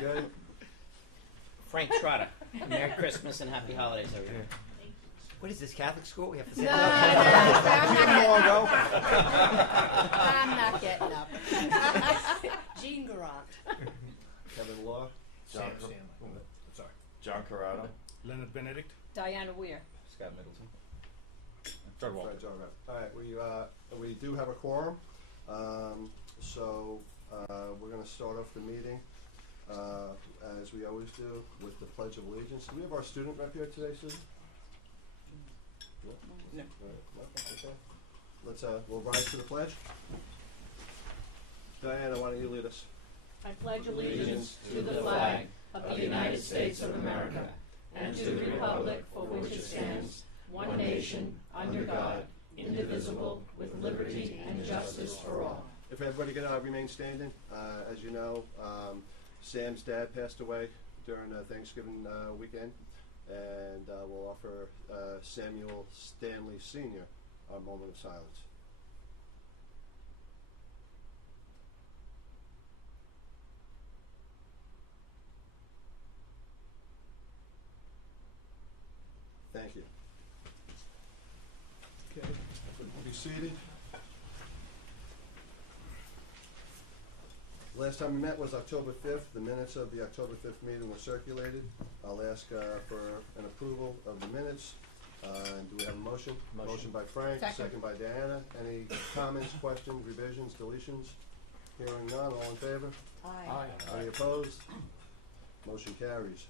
good. Frank Trotter. Merry Christmas and Happy Holidays, everyone. What is this, Catholic school? We have to say No, I'm not getting up. Jean Garant. Kevin Law. Sam. Sorry. John Corrado. Leonard Benedict. Diana Weir. Scott Middleton. Fred Wall. Fred Jarrett. All right, we do have a quorum, so we're going to start off the meeting as we always do with the Pledge of Allegiance. Do we have our student rep here today, Susan? No. All right. Okay. Let's we'll rise to the pledge. Diana, why don't you lead us? I pledge allegiance to the flag of the United States of America and to the republic for which it stands, one nation, under God, indivisible, with liberty and justice for all. If everybody can remain standing, as you know, Sam's dad passed away during Thanksgiving weekend, and we'll offer Samuel Stanley Sr. a moment of silence. Thank you. Okay, be seated. Last time we met was October 5th. The minutes of the October 5th meeting were circulated. I'll ask for an approval of the minutes. Do we have a motion? Motion by Frank, second by Diana. Any comments, questions, revisions, deletions? Hearing none, all in favor? Aye. Any opposed? Motion carries.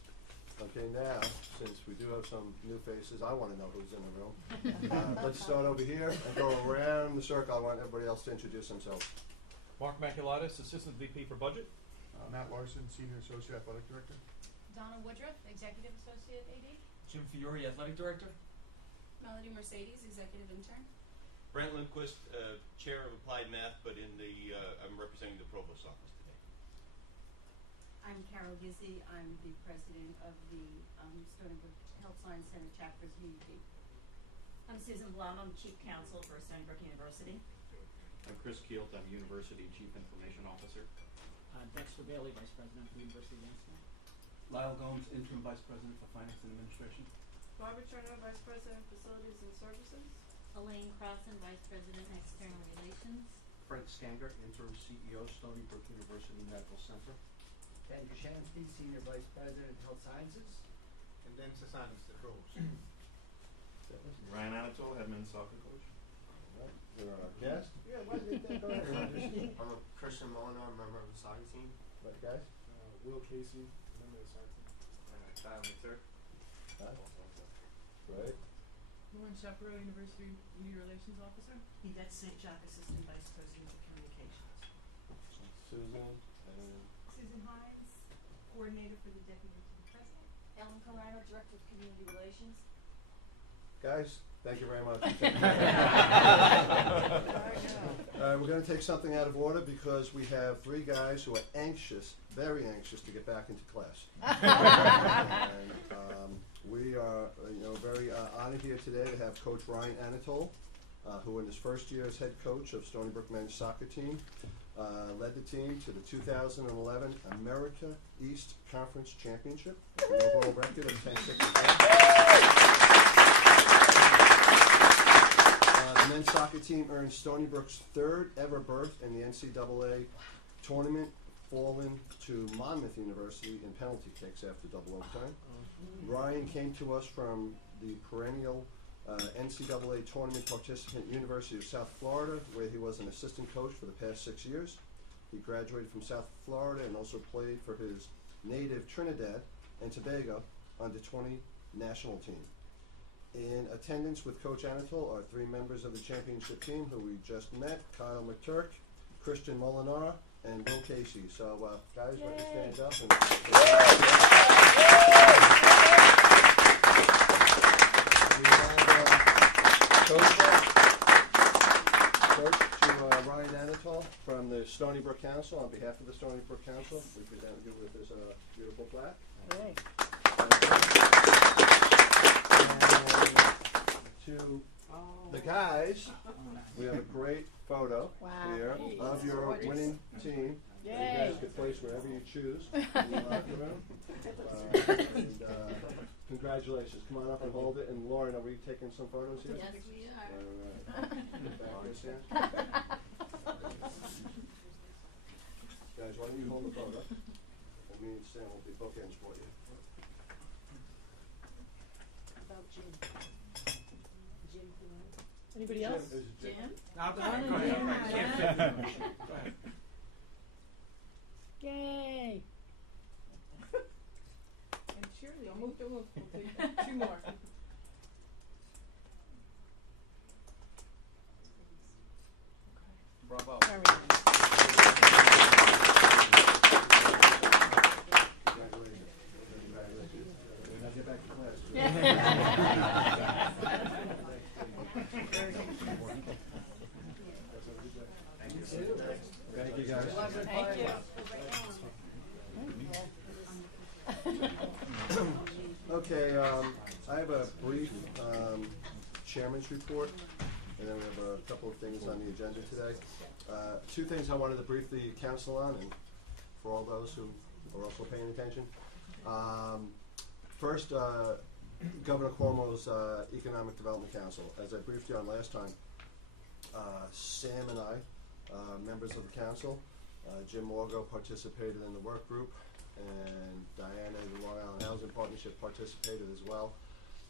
Okay, now, since we do have some new faces, I want to know who's in the room. Let's start over here and go around the circle. I want everybody else to introduce themselves. Mark Maculatis, Assistant VP for Budget. Matt Larson, Senior Associate Athletic Director. Donna Woodruff, Executive Associate AD. Jim Fiore, Athletic Director. Melody Mercedes, Executive Intern. Brent Lindquist, Chair of Applied Math, but I'm representing the Provost Office today. I'm Carol Gizzi. I'm the President of the Stony Brook Health Science Center Chapters UUP. I'm Susan Blum. I'm Chief Counsel for Stony Brook University. I'm Chris Keelt. I'm University Chief Information Officer. Dexter Bailey, Vice President for the University of Youngstown. Lyle Gomes, Interim Vice President for Finance and Administration. Barbara Turner, Vice President, Facilities and Services. Elaine Crossan, Vice President, External Relations. Fred Skanger, Interim CEO, Stony Brook University Medical Center. Dan Krashansky, Senior Vice President, Health Sciences. And then Sasanis, the pros. Ryan Anatole, head men's soccer coach. You're our guest. Yeah, why did they go ahead? I'm a Christian Molinar, member of the soccer team. Right, guys? Will Casey, member of the soccer team. Kyle McTurk. Right. Lauren Shepard, University Media Relations Officer. Yvette St. Jacques, Assistant Vice President of Communications. Susan and Susan Hines, Coordinator for the Deputy to the President. Ellen Corrado, Director of Community Relations. guys, thank you very much. We're going to take something out of order because we have three guys who are anxious, very anxious to get back into class. And we are very honored here today to have Coach Ryan Anatole, who in his first year as head coach of Stony Brook men's soccer team, led the team to the 2011 America East Conference Championship with an overall record of 10-6. The men's soccer team earned Stony Brook's third ever berth in the NCAA tournament, falling to Monmouth University in penalty kicks after double overtime. Ryan came to us from the perennial NCAA tournament participant University of South Florida, where he was an assistant coach for the past 6 years. He graduated from South Florida and also played for his native Trinidad and Tobago under-20 national team. In attendance with Coach Anatole are three members of the championship team who we just met: Kyle McTurk, Christian Molinar, and Bill Casey. So, guys, why don't you stand up and Coach to Ryan Anatole from the Stony Brook Council. On behalf of the Stony Brook Council, we present you with this beautiful plaque. To the guys, we have a great photo here of your winning team. You guys can place wherever you choose. around. And, congratulations. Come on up and hold it. And Lauren, are we taking some photos here? Yes, we are. All right. Back this here. Guys, why don't you hold the photo? And me and Sam will be bookends for you. About Jim. Jim, anybody Jim, else? is Jim? Jim? No, go ahead. Go ahead. I can't fit in. Go ahead. Yay! And Shirley, don't move. We'll take two more. Bravo. Very nice. Congratulations. Congratulations. Now get back to class. Thank you, guys. Thank you. Okay, I have a brief chairman's report, and then we have a couple of things on the agenda today. Two things I wanted to brief the council on, and for all those who are also paying attention. First, Governor Cuomo's Economic Development Council. As I briefed you on last time, Sam and I, members of the council, Jim Morgo participated in the work group, and Diana, the Long Island Housing Partnership, participated as well.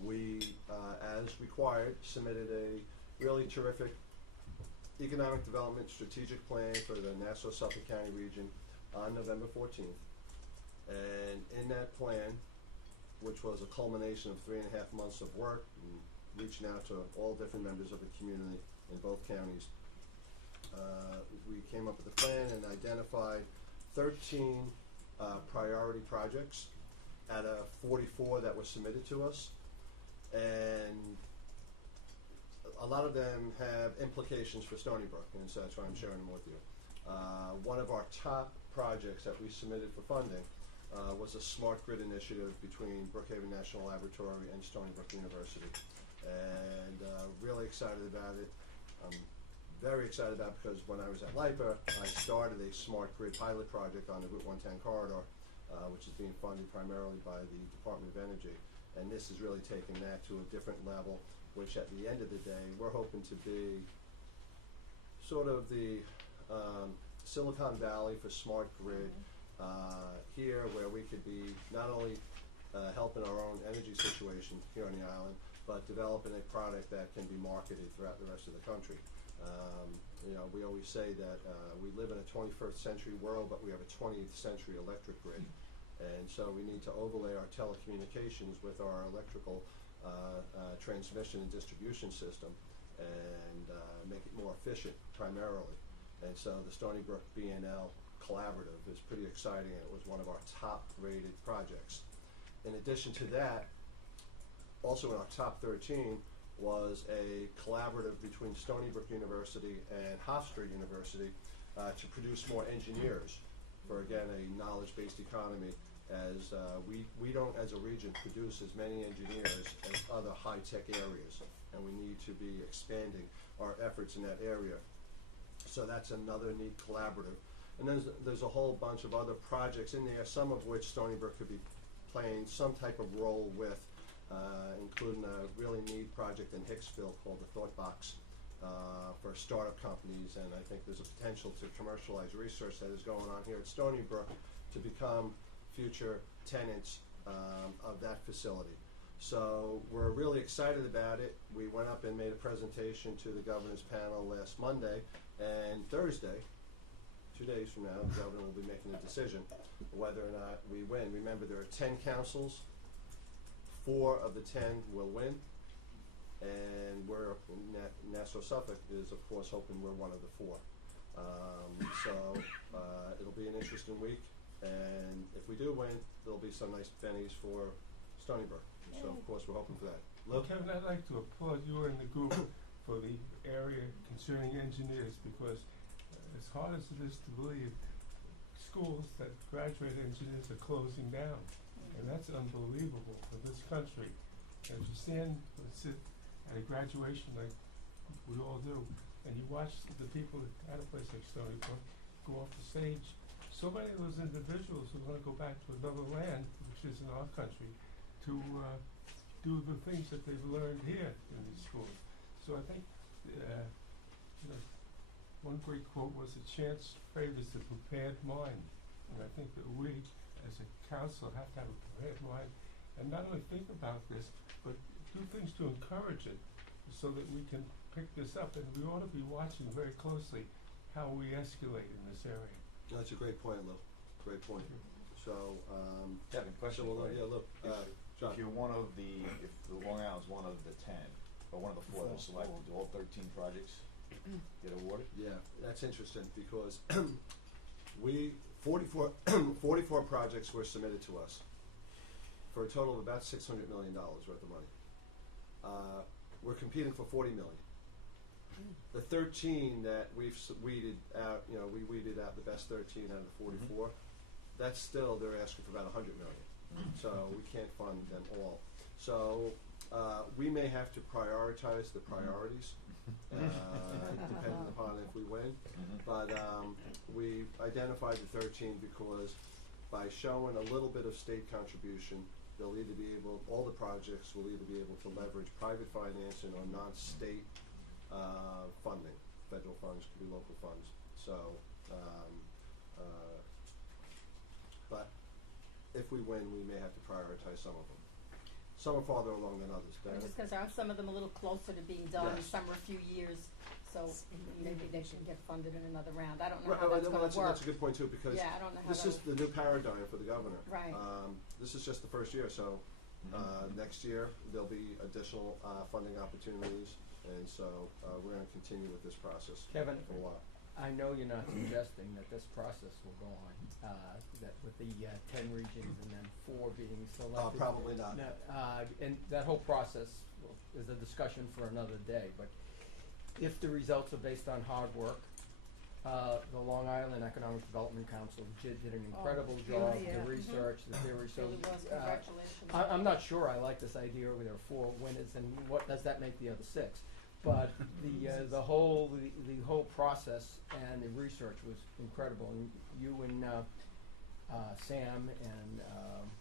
We, as required, submitted a really terrific economic development strategic plan for the Nassau-Suffolk County region on November 14th. And in that plan, which was a culmination of 3.5 months of work and reaching out to all different members of the community in both counties, we came up with a plan and identified 13 priority projects out of 44 that were submitted to us, and a lot of them have implications for Stony Brook, and so that's why I'm sharing them with you. One of our top projects that we submitted for funding was a smart grid initiative between Brookhaven National Laboratory and Stony Brook University, and really excited about it. Very excited about it because when I was at LIPA, I started a smart grid pilot project on the Route 110 corridor, which is being funded primarily by the Department of Energy. And this is really taking that to a different level, which at the end of the day, we're hoping to be sort of the Silicon Valley for smart grid here, where we could be not only helping our own energy situation here on the island, but developing a product that can be marketed throughout the rest of the country. You know, we always say that we live in a 21st century world, but we have a 20th century electric grid. And so we need to overlay our telecommunications with our electrical transmission and distribution system and make it more efficient primarily. And so the Stony Brook BNL Collaborative is pretty exciting, and it was one of our top rated projects. In addition to that, also in our top 13 was a collaborative between Stony Brook University and Hofstra University to produce more engineers for, again, a knowledge-based economy, as we don't, as a region, produce as many engineers as other high-tech areas, and we need to be expanding our efforts in that area. So that's another neat collaborative. And there's a whole bunch of other projects in there, some of which Stony Brook could be playing some type of role with, including a really neat project in Hicksville called the Thought Box for startup companies, and I think there's a potential to commercialize research that is going on here at Stony Brook to become future tenants of that facility. So we're really excited about it. We went up and made a presentation to the governor's panel last Monday, and Thursday, 2 days from now, the governor will be making a decision whether or not we win. Remember, there are 10 councils. 4 of the 10 will win, and we're Nassau-Suffolk is, of course, hoping we're one of the 4. So it'll be an interesting week, and if we do win, there'll be some nice pennies for Stony Brook. So, of course, we're hoping for that. Look, Kevin, I'd like to applaud you and the group for the area concerning engineers, because as hard as it is to believe, schools that graduate engineers are closing down. And that's unbelievable for this country. As you stand and sit at a graduation like we all do, and you watch the people at a place like Stony Brook go off the stage so many of those individuals who want to go back to another land, which is in our country, to do the things that they've learned here in these schools. So I think, you know, one great quote was, "A chance favors the prepared mind." And I think that we, as a council, have to have a prepared mind and not only think about this, but do things to encourage it so that we can pick this up. And we ought to be watching very closely how we escalate in this area. That's a great point, Lou. Great point. So, Kevin, question so we'll, for you. yeah, look, John. If you're one of if the Long Island's one of the 10, or one of the 4 that are selected, do all 13 projects get awarded? Yeah, that's interesting because 44 projects were submitted to us for a total of about $600 million worth of money. We're competing for $40 million. The 13 that we've weeded out, you know, we weeded out the best 13 out of the 44. That's still, they're asking for about $100 million. So we can't fund them all. So we may have to prioritize the priorities, depending upon if we win. But we've identified the 13 because by showing a little bit of state contribution, they'll either be able, all the projects will either be able to leverage private financing or non-state funding. Federal funds, could be local funds. So, but if we win, we may have to prioritize some of them. Some are farther along than others. I'm just concerned, aren't some of them a little closer to being done, Yes. some are a few years, so maybe they should get funded in another round. I don't know Right, how that's well, gonna work. that's a good point too, because Yeah, I don't know how this is the new paradigm for the governor. Right. This is just the first year, so next year there'll be additional funding opportunities, and so we're going to continue with this process Kevin, for a while. I know you're not suggesting that this process will go on, that with the 10 regions and then 4 being selected. Probably not. No, and that whole process is a discussion for another day, but if the results are based on hard work, the Long Island Economic Development Council did an incredible job, yeah. the research, the theory, so Really was, congratulations. I'm not sure I like this idea where there are 4 winners, and what does that make the other 6? But the whole process and the research was incredible, and you and Sam and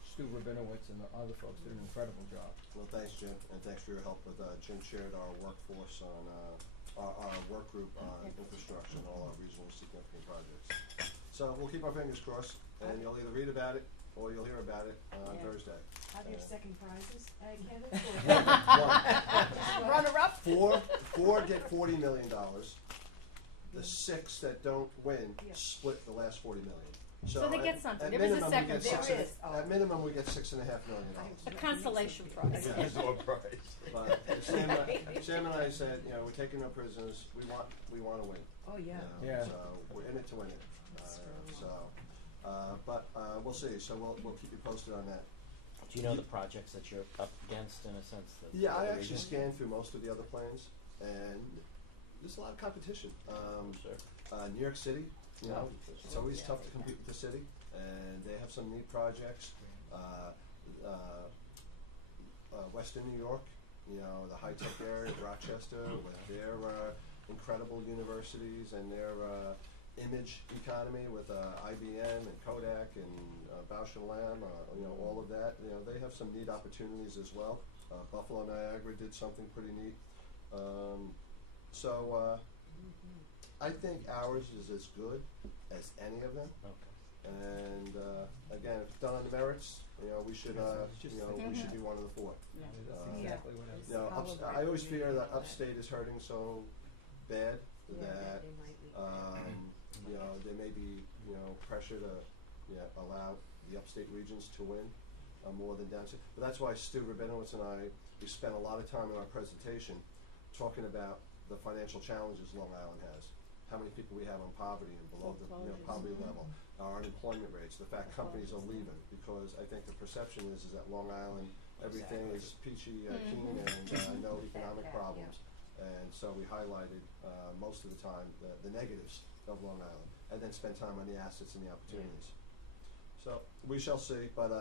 Stu Rabinowitz and the other folks did an incredible job. Well, thanks, Jim, and thanks for your help with Jim shared our workforce on our work group on infrastructure and all our regional significant projects. So we'll keep our fingers crossed, and you'll either read about it or you'll hear about it on Thursday. Are there second prizes, Kevin? Runner up? 4 get $40 million. The 6 that don't win split the last $40 million. So they get something. At There is a minimum, second. we get There six is. At minimum, we get $6.5 million. A consolation prize. There's no prize. But Sam and I said, you know, we're taking no prisoners. We want to win. Oh, yeah. You know, Yeah. So we're in it to win it. But we'll see. So we'll keep you posted on that. Do you know the projects that you're up against in a sense? Yeah, I the actually region? scanned through most of the other plans, and there's a lot of competition. New York City, you know, it's always tough to compete with the city, and they have some neat projects. Western New York, you know, the high-tech area of Rochester, with their incredible universities and their image economy with IBM and Kodak and Bausch and Lamb, you know, all of that. You know, they have some neat opportunities as well. Buffalo Niagara did something pretty neat. I think ours is as good as any of them. Okay. And again, if done on the merits, you know, we should, we should be one of the 4. That's exactly what I was. You know, I always fear that upstate is hurting so bad that you know, there may be, you know, pressure to allow the upstate regions to win more than downstate. But that's why Stu Rabinowitz and I, we spent a lot of time in our presentation talking about the financial challenges Long Island has. How many people we have on poverty and below the poverty level, our unemployment rates, the fact companies are leaving, because I think the perception is that Long Island, everything is peachy keen and no economic problems. And so we highlighted most of the time the negatives of Long Island, and then spend time on the assets and the opportunities. So we shall see, but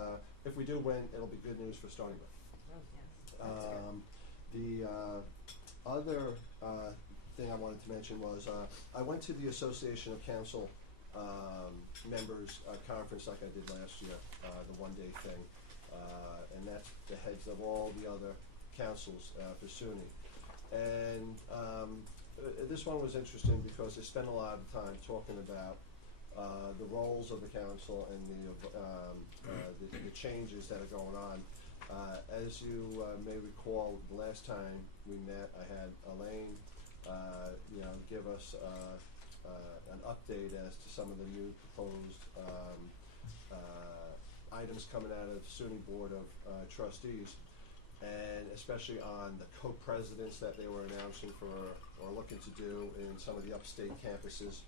if we do win, it'll be good news for Stony Brook. The other thing I wanted to mention was I went to the Association of Council members conference like I did last year, the one-day thing, and that's the heads of all the other councils for SUNY. And this one was interesting because they spent a lot of time talking about the roles of the council and the changes that are going on. As you may recall, the last time we met, I had Elaine, give us an update as to some of the new proposed items coming out of SUNY Board of Trustees, and especially on the co-presidents that they were announcing for or looking to do in some of the upstate campuses.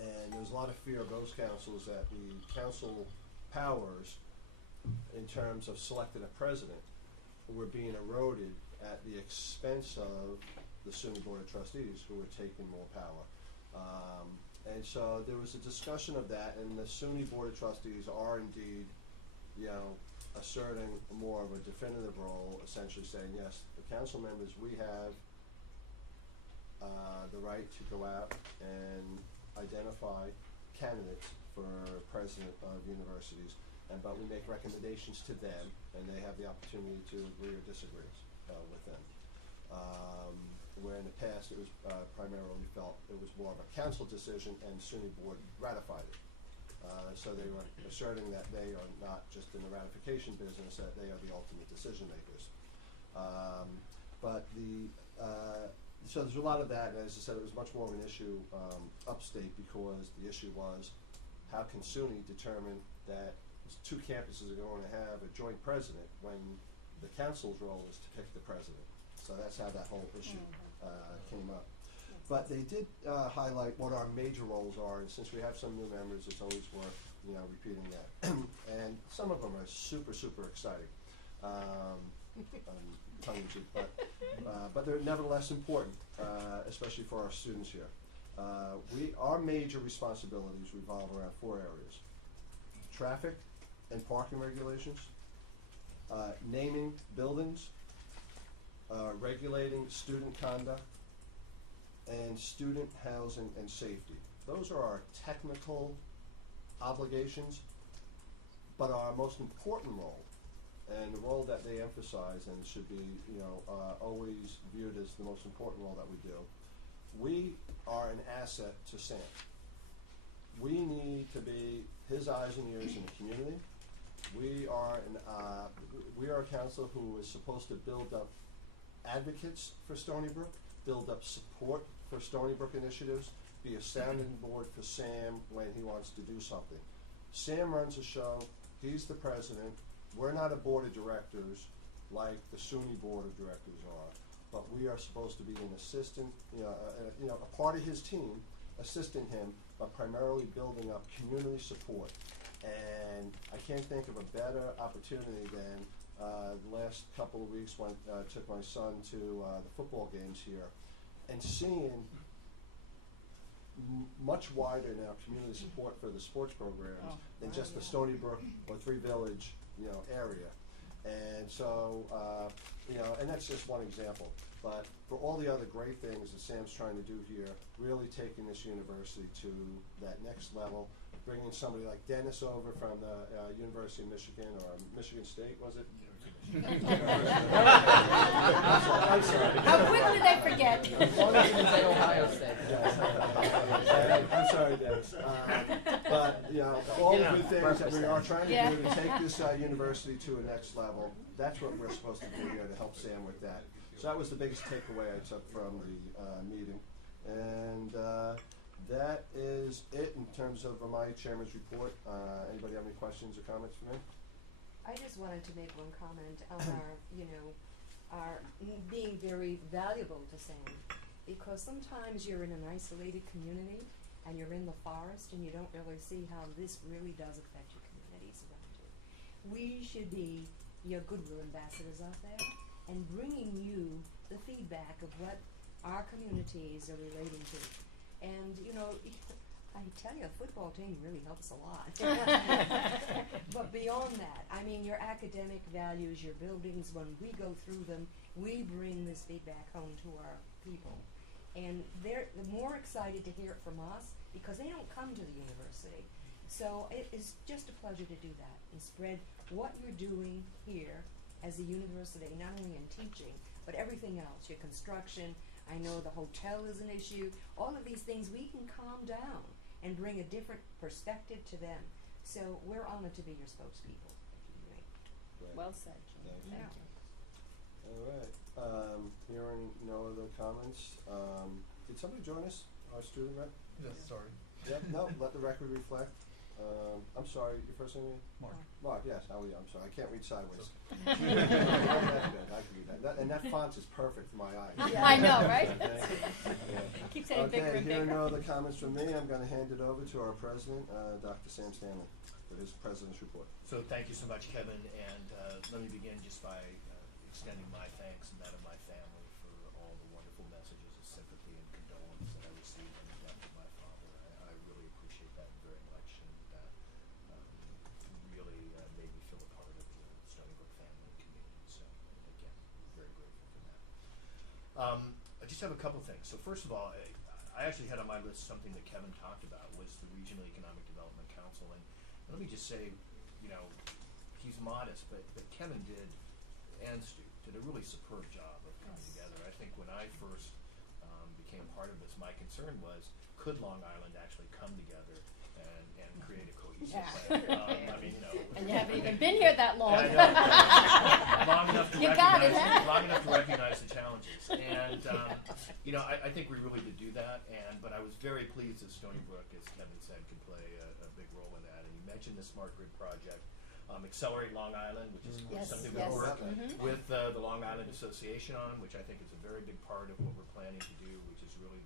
And there's a lot of fear of those councils that the council powers in terms of selecting a president were being eroded at the expense of the SUNY Board of Trustees, who were taking more power. And so there was a discussion of that, and the SUNY Board of Trustees are indeed, asserting more of a definitive role, essentially saying, yes, the council members, we have the right to go out and identify candidates for president of universities, but we make recommendations to them, and they have the opportunity to agree or disagree with them. Where in the past it was primarily felt it was more of a council decision, and SUNY Board ratified it. So they were asserting that they are not just in the ratification business, that they are the ultimate decision makers. So there's a lot of that, and as I said, it was much more of an issue upstate, because the issue was, how can SUNY determine that two campuses are going to have a joint president when the council's role is to pick the president? So that's how that whole issue came up. But they did highlight what our major roles are, and since we have some new members, it's always worth repeating that. And some of them are super, super exciting, tongue in cheek, but they're nevertheless important, especially for our students here. Our major responsibilities revolve around 4 areas: traffic and parking regulations, naming buildings, regulating student conduct, and student housing and safety. Those are our technical obligations, but our most important role, and the role that they emphasize and should be always viewed as the most important role that we do. We are an asset to Sam. We need to be his eyes and ears in the community. We are a council who is supposed to build up advocates for Stony Brook, build up support for Stony Brook initiatives, be a sounding board for Sam when he wants to do something. Sam runs a show, he's the president. We're not a board of directors like the SUNY Board of Directors are, but we are supposed to be an assistant, a part of his team, assisting him, but primarily building up community support. And I can't think of a better opportunity than the last couple of weeks when took my son to the football games here, and seeing much wider now community support for the sports programs than just the Stony Brook or Three Village area. And so and that's just one example, but for all the other great things that Sam's trying to do here, really taking this university to that next level, bringing somebody like Dennis over from the University of Michigan, or Michigan State, was it? I'm sorry. How quickly did they forget? As long as you can say Ohio State. I'm sorry, Dennis. But all the good things that we are trying to do to take this university to a next level, that's what we're supposed to do here to help Sam with that. So that was the biggest takeaway I took from the meeting. And that is it in terms of my chairman's report. Anybody have any questions or comments for me? I just wanted to make one comment on our being very valuable to Sam, because sometimes you're in an isolated community and you're in the forest and you don't really see how this really does affect your communities around you. We should be your goodwill ambassadors out there and bringing you the feedback of what our communities are relating to. And I tell you, a football team really helps a lot. But beyond that, I mean, your academic values, your buildings, when we go through them, we bring this feedback home to our people. And they're more excited to hear it from us because they don't come to the university. So it is just a pleasure to do that and spread what you're doing here as a university, not only in teaching, but everything else, your construction. I know the hotel is an issue. All of these things, we can calm down and bring a different perspective to them. So we're honored to be your spokespeople. Great. Well said, Jean. Thank you. Thank you. All right, hearing no other comments, did somebody join us, our student rep? Yes, sorry. Yep, no, let the record reflect. I'm sorry, your first name is? Mark. Mark, yes, how are you? I'm sorry, I can't read sideways. That's good, I can read that. And that font is perfect for my eyes. Yeah. I know, right? Okay. Yeah. Keeps getting bigger and Okay, hearing bigger. no other comments from me, I'm gonna hand it over to our president, Dr. Sam Stanley, for his president's report. So thank you so much, Kevin, and let me begin just by extending my thanks and that of my family for all the wonderful messages of sympathy and condolence that I received on the death of my father. I really appreciate that very much, and that really made me feel a part of the Stony Brook family and community. So again, very grateful for that. I just have a couple things. So first of all, I actually had on my list something that Kevin talked about, was the Regional Economic Development Council, and let me just say, you know, he's modest, but Kevin and Stu did a really superb job of coming together. I think when I first became part of this, my concern was, could Long Island actually come together and create a cohesive plan? I mean, you know. And you haven't even been here that long. I know. Long enough to You got it, huh? long enough to recognize the challenges. And, you know, I think we really did do that, but I was very pleased that Stony Brook, as Kevin said, could play a big role in that. And you mentioned the Smart Grid project. Accelerate Long Island, which is something we work with the Long Island Association on, which I think is a very big part of what we're planning to do, which is really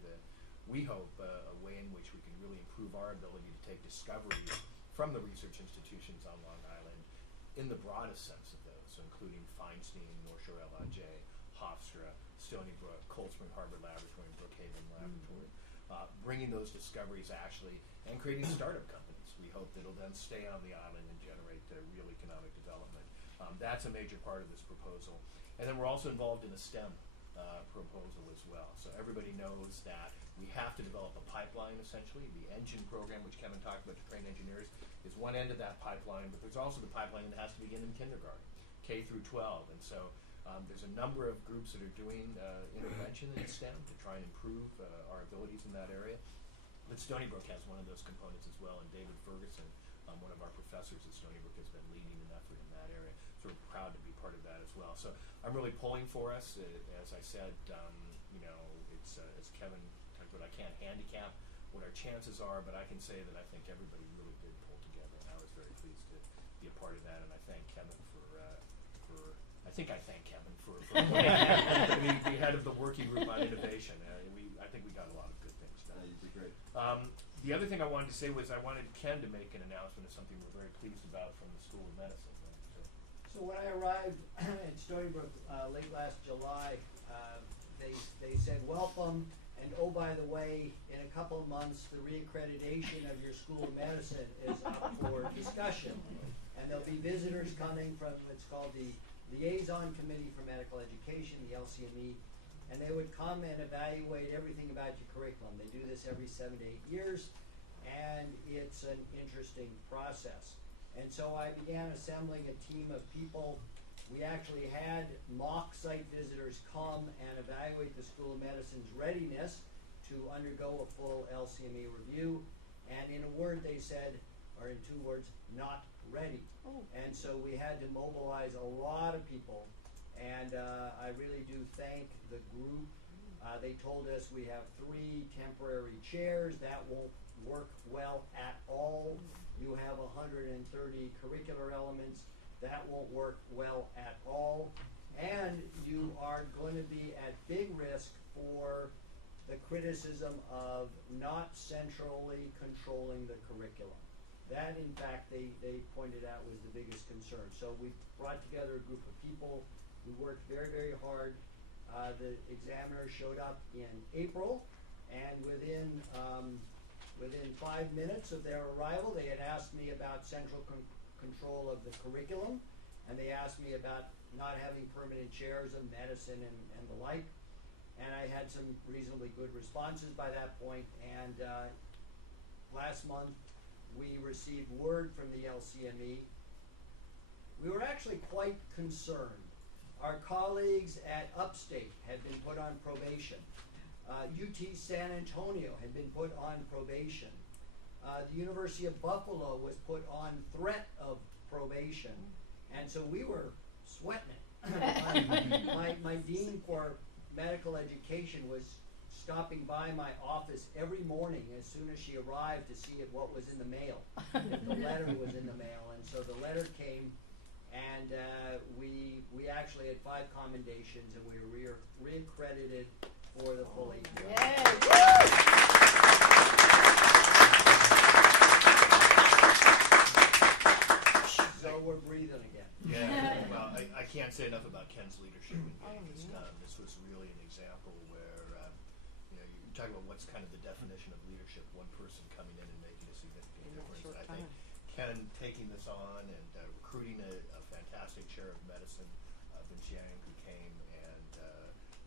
we hope, a way in which we can really improve our ability to take discoveries from the research institutions on Long Island in the broadest sense of those, so including Feinstein, North Shore LIJ, Hofstra, Stony Brook, Cold Spring Harbor Laboratory, and Brookhaven Laboratory, bringing those discoveries actually and creating startup companies. We hope that it'll then stay on the island and generate real economic development. That's a major part of this proposal. And then we're also involved in the STEM proposal as well. So everybody knows that we have to develop a pipeline, essentially. The engine program, which Kevin talked about to train engineers, is one end of that pipeline, but there's also the pipeline that has to begin in kindergarten, K through 12. And so there's a number of groups that are doing intervention in STEM to try and improve our abilities in that area. But Stony Brook has one of those components as well, and David Ferguson, one of our professors at Stony Brook, has been leading an effort in that area. So we're proud to be part of that as well. So I'm really pulling for us. As I said, you know, it's as Kevin talked about, I can't handicap what our chances are, but I can say that I think everybody really did pull together, and I was very pleased to be a part of that. And I thank Kevin for the head of the working group on innovation. I think we got a lot of good things done. You'd be great. The other thing I wanted to say was I wanted Ken to make an announcement of something we're very pleased about from the School of Medicine. Right? So when I arrived in Stony Brook late last July, they said welcome, and oh, by the way, in a couple of months the reaccreditation of your School of Medicine is up for discussion, and there'll be visitors coming from what's called the Liaison Committee for Medical Education, the LCME, and they would come and evaluate everything about your curriculum. They do this every 7 to 8 years, and it's an interesting process. And so I began assembling a team of people. We actually had mock site visitors come and evaluate the School of Medicine's readiness to undergo a full LCME review, and in a word they said, or in 2 words, not ready. And so we had to mobilize a lot of people, and I really do thank the group. They told us we have 3 temporary chairs. That won't work well at all. You have 130 curricular elements. That won't work well at all. And you are going to be at big risk for the criticism of not centrally controlling the curriculum. That, in fact, they pointed out was the biggest concern. So we brought together a group of people. We worked very, very hard. The examiners showed up in April, and within 5 minutes of their arrival, they had asked me about central control of the curriculum, and they asked me about not having permanent chairs of medicine and the like. And I had some reasonably good responses by that point, and last month, we received word from the LCME. We were actually quite concerned. Our colleagues at Upstate had been put on probation. UT San Antonio had been put on probation. The University of Buffalo was put on threat of probation. And so we were sweating it. My dean for medical education was stopping by my office every morning as soon as she arrived to see what was in the mail, if the letter was in the mail. And so the letter came, and we actually had 5 commendations, and we were reaccredited for the full 8 years. So we're breathing again. Yeah, well, I can't say enough about Ken's leadership in getting this done. This was really an example where, you know, you talk about what's kind of the definition of leadership, one person coming in and making a significant difference. I think Ken taking this on and recruiting a fantastic chair of medicine, Vince Yang, who came, and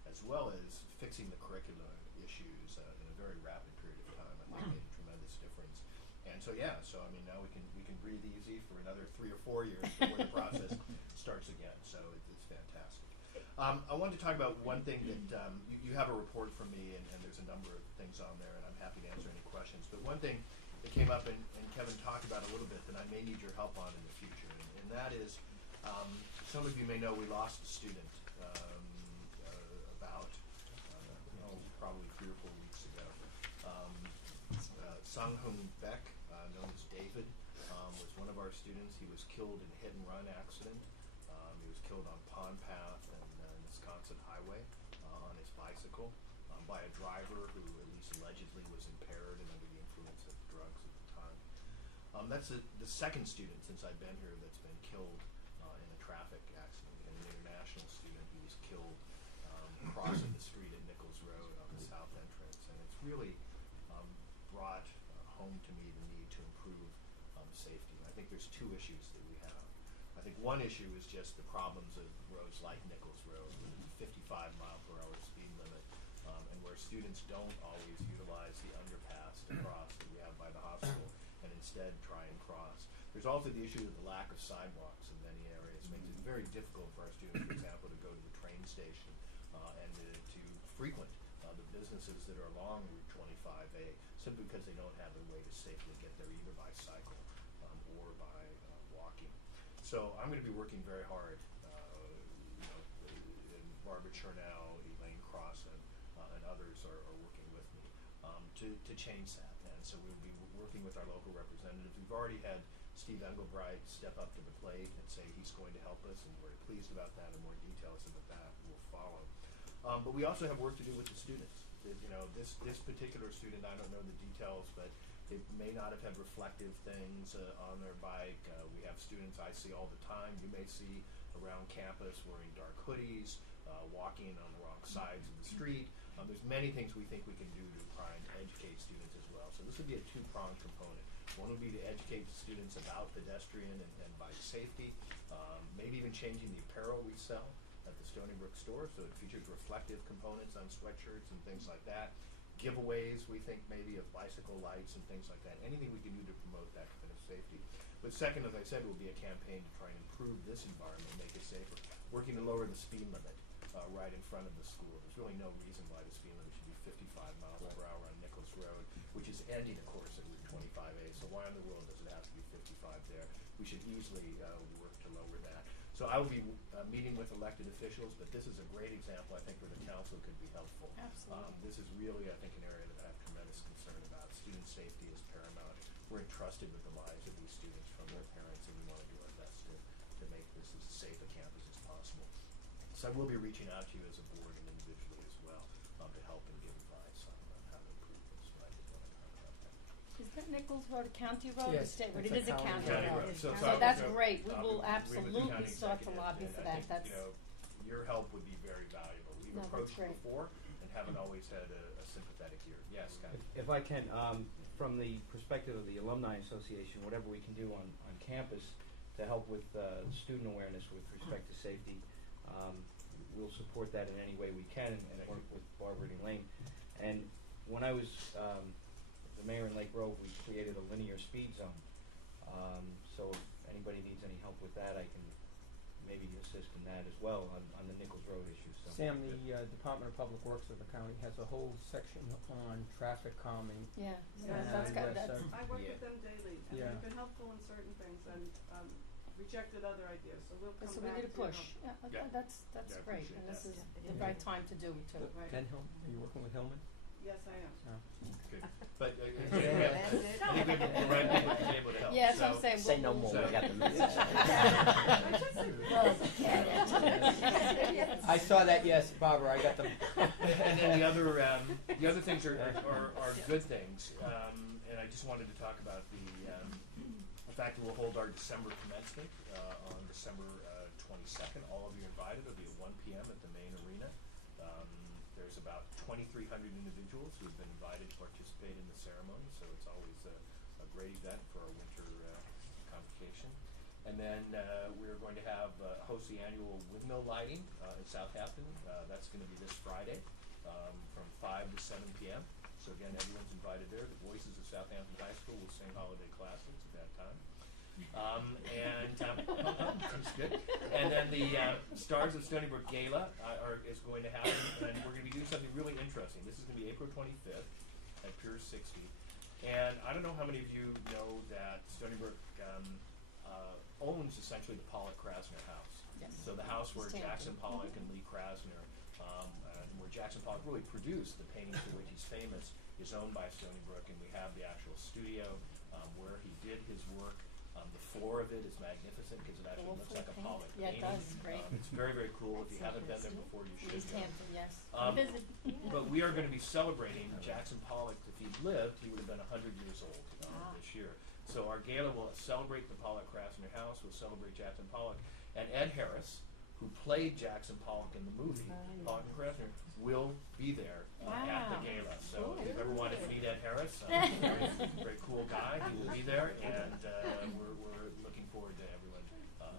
as well as fixing the curriculum issues in a very rapid period of time, I think made a tremendous difference. And so yeah, so I mean now we can breathe easy for another 3 or 4 years before the process starts again. So it's fantastic. I wanted to talk about one thing that you have a report from me, and there's a number of things on there, and I'm happy to answer any questions. But one thing that came up, and Kevin talked about a little bit, that I may need your help on in the future, and that is, some of you may know we lost a student about probably 3 or 4 weeks ago. Sung Hoon Baek, known as David, was one of our students. He was killed in a hit-and-run accident. He was killed on Pond Path and Wisconsin Highway on his bicycle by a driver who at least allegedly was impaired and under the influence of drugs at the time. That's the second student since I've been here that's been killed in a traffic accident. And an international student who was killed crossing the street at Nichols Road on the south entrance. And it's really brought home to me the need to improve safety. And I think there's 2 issues that we have. I think one issue is just the problems of roads like Nichols Road with a 55-mile-per-hour speed limit, and where students don't always utilize the underpass to cross that we have by the hospital, and instead try and cross. There's also the issue of the lack of sidewalks in many areas. It makes it very difficult for our students, for example, to go to the train station and to frequent the businesses that are along Route 25A, simply because they don't have a way to safely get there either by cycle or by walking. So I'm going to be working very hard, and Barbara Chernow, Elaine Cross, and others are working with me to change that. And so we'll be working with our local representatives. We've already had Steve Engelbright step up to the plate and say he's going to help us, and we're very pleased about that, and more details about that will follow. But we also have work to do with the students. You know, this particular student, I don't know the details, but they may not have had reflective things on their bike. We have students I see all the time, you may see around campus wearing dark hoodies, walking on the wrong sides of the street. There's many things we think we can do to try and educate students as well. So this would be a 2-pronged component. One would be to educate the students about pedestrian and bike safety, maybe even changing the apparel we sell at the Stony Brook store, so it features reflective components on sweatshirts and things like that. Giveaways, we think, maybe of bicycle lights and things like that. Anything we can do to promote that kind of safety. But second, as I said, will be a campaign to try and improve this environment, make it safer. Working to lower the speed limit right in front of the school. There's really no reason why the speed limit should be 55 miles per hour on Nichols Road, which is ending, of course, at Route 25A. So why in the world does it have to be 55 there? We should easily work to lower that. So I will be meeting with elected officials, but this is a great example, I think, where the council could be helpful. Absolutely. This is really, I think, an area that I have tremendous concern about. Student safety is paramount. We're entrusted with the lives of these students from their parents, and we want to do our best to make this as safe a campus as possible. So I will be reaching out to you as a board and individually as well to help and give advice on how to improve this. But I did want to talk about that. Is that Nichols Road a county road or Yes, state road? it's It a is a county county road. road. So That's great. We I'll will be with the absolutely county start to executive, lobby and for I that. think, That's, you know, your help would be very valuable. We've No, that's approached great. before and haven't always had a sympathetic ear. Yes, Guy. If I can, from the perspective of the Alumni Association, whatever we can do on campus to help with student awareness with respect to safety, we'll support that in any way we can and work with Barbara and Elaine. And when I was the mayor in Lake Grove, we created a linear speed zone. So if anybody needs any help with that, I can maybe assist in that as well on the Nichols Road issue. So Sam, the Department of Public Works of the county has a whole section on traffic calming. Yeah, And that's good. that's, That's, I work Yeah. with them daily, and Yeah. they've been helpful in certain things, and rejected other ideas, so we'll come so back we need a to push. them. Yeah, Yeah. that's Yeah, I great, appreciate and this that. is the right time to do it too. Right. Ken Hillman, are you working with Hillman? Yes, I am. No. Good. But I think That's we it. have the right people to be able to help. Yeah, that's what I'm So- saying. Say no more, So- we got the message. I saw that, yes, Barbara, I got them. And then the other things are good things, and I just wanted to talk about the fact that we'll hold our December commencement on December 22nd. All of you are invited. It'll be at 1 p.m. at the main arena. There's about 2,300 individuals who have been invited to participate in the ceremony, so it's always a great event for our winter convocation. And then we're going to host the annual windmill lighting in Southampton. That's going to be this Friday from 5 to 7 p.m. So again, everyone's invited there. The Voices of Southampton High School will sing holiday classics at that time. That's good. And then the Stars of Stony Brook Gala is going to happen, and we're going to be doing something really interesting. This is going to be April 25th at Pier 60. And I don't know how many of you know that Stony Brook owns essentially the Pollock Krasner house. Yes. So the house where Stanton. Jackson Pollock and Lee Krasner, where Jackson Pollock really produced the painting for which he's famous, is owned by Stony Brook, and we have the actual studio where he did his work. The floor of it is magnificent because it actually looks like a Pollock Yeah, it painting. does. Great. It's very, very cool. If you haven't been there before, you should East go. Hampton, yes. Visit. But we are going to be celebrating Jackson Pollock. If he'd lived, he would have been 100 years old this year. So our gala will celebrate the Pollock Krasner house. We'll celebrate Jackson Pollock. And Ed Harris, who played Jackson Pollock in the movie, Pollock and Krasner, will be there at the gala. So if you've ever wanted to meet Ed Harris, very, very cool guy, he will be there. And we're looking forward to everyone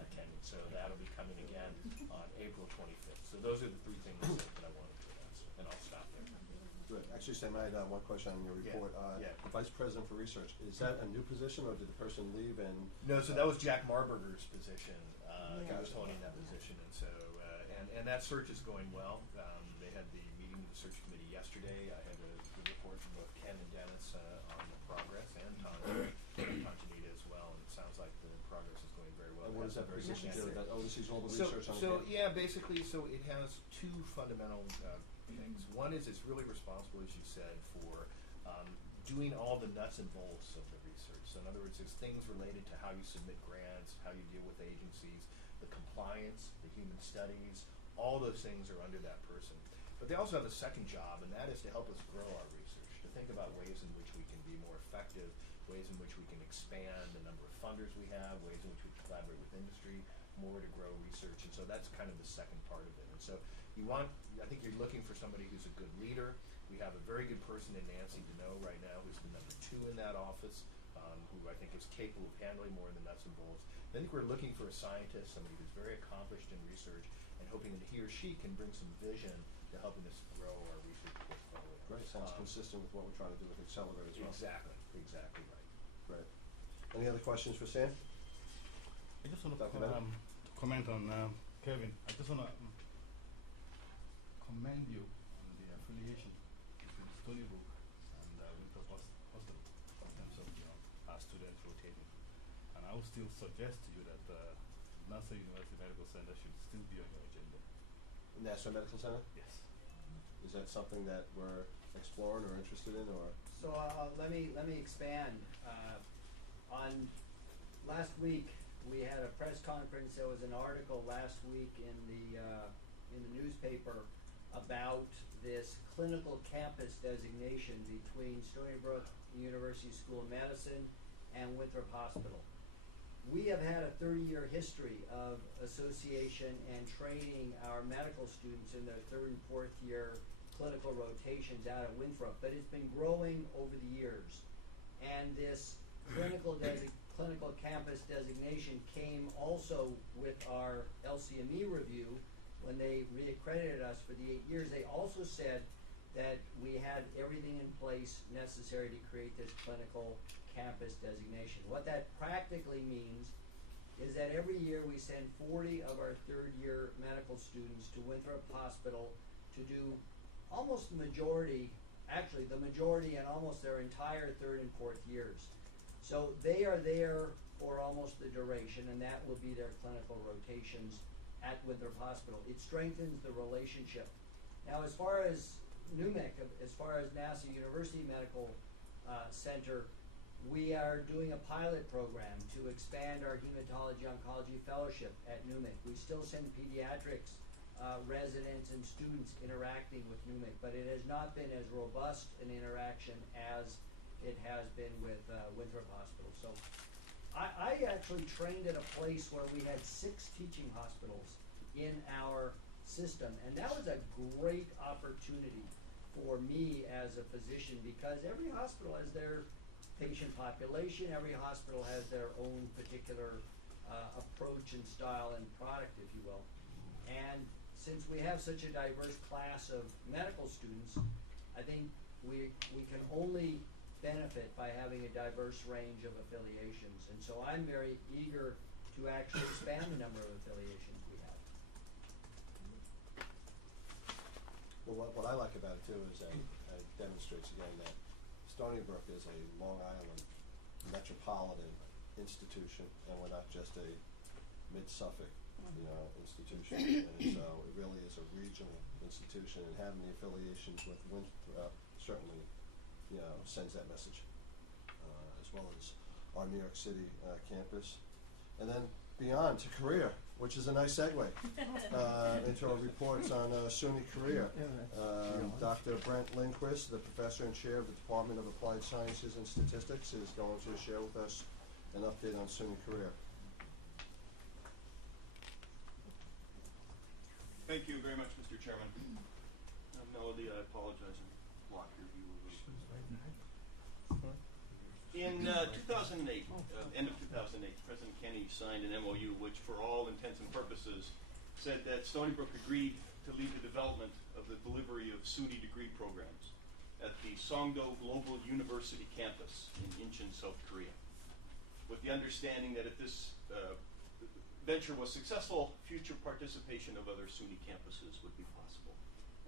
attending. So that'll be coming again on April 25th. So those are the three things that I wanted to announce. And I'll stop there. Good. Actually, Sam, I had one question on your report. Yeah. Vice President for Research, is that a new position, or did the person leave and? No, so that was Jack Marburger's position. He Yeah. was holding that position, and so and that search is going well. They had the meeting with the search committee yesterday. I had a good report from both Ken and Dennis on the progress, and Tanjanita as well. And it sounds like the progress is going very well. And what does that Very position good do? That oversees all the So, research on the so game? yeah, basically, so it has two fundamental things. One is it's really responsible, as you said, for doing all the nuts and bolts of the research. So in other words, there's things related to how you submit grants, how you deal with agencies, the compliance, the human studies, all those things are under that person. But they also have a second job, and that is to help us grow our research, to think about ways in which we can be more effective, ways in which we can expand the number of funders we have, ways in which we can collaborate with industry more to grow research. And so that's kind of the second part of it. And so I think you're looking for somebody who's a good leader. We have a very good person in Nancy Deneau right now, who's the number 2 in that office, who I think is capable of handling more of the nuts and bolts. I think we're looking for a scientist, somebody who's very accomplished in research, and hoping that he or she can bring some vision to helping us grow our research portfolio. Great, sounds consistent with what we're trying to do with Accelerate as well. Exactly right. Great. Any other questions for Sam? I just want to Dr. Bennett? comment on Kevin. I just want to commend you on the affiliation between Stony Brook and Winthrop Hospital in terms of our students rotating. And I would still suggest to you that Nassau University Medical Center should still be on your agenda. Nassau Medical Center? Yes. Is that something that we're exploring or interested in, or? So let me expand. On last week, we had a press conference. There was an article last week in the newspaper about this clinical campus designation between Stony Brook University School of Medicine and Winthrop Hospital. We have had a 30-year history of association and training our medical students in their 3rd and 4th year clinical rotations out at Winthrop, but it's been growing over the years. And this clinical campus designation came also with our LCME review. When they reaccredited us for the 8 years, they also said that we had everything in place necessary to create this clinical campus designation. What that practically means is that every year we send 40 of our third-year medical students to Winthrop Hospital to do almost the majority and almost their entire third and fourth years. So they are there for almost the duration, and that will be their clinical rotations at Winthrop Hospital. It strengthens the relationship. Now, as far as NUMIC, as far as Nassau University Medical Center, we are doing a pilot program to expand our hematology oncology fellowship at NUMIC. We still send pediatrics residents and students interacting with NUMIC, but it has not been as robust an interaction as it has been with Winthrop Hospital. So I actually trained at a place where we had 6 teaching hospitals in our system, and that was a great opportunity for me as a physician, because every hospital has their patient population, every hospital has their own particular approach and style and product, if you will. And since we have such a diverse class of medical students, I think we can only benefit by having a diverse range of affiliations. And so I'm very eager to actually expand the number of affiliations we have. Well, what I like about it too is that it demonstrates again that Stony Brook is a Long Island metropolitan institution, and we're not just a mid-Suffolk, institution. And so it really is a regional institution, and having the affiliations with Winthrop certainly, sends that message, as well as our New York City campus. And then beyond to Korea, which is a nice segue into our reports on SUNY Korea. Dr. Brent Lindquist, the professor and chair of the Department of Applied Sciences and Statistics, is going to share with us an update on SUNY Korea. Thank you very much, Mr. Chairman. Melody, I apologize, I blocked your view. In 2008, end of 2008, President Kennedy signed an MOU which, for all intents and purposes, said that Stony Brook agreed to lead the development of the delivery of SUNY degree programs at the Songdo Global University campus in Incheon, South Korea, with the understanding that if this venture was successful, future participation of other SUNY campuses would be possible.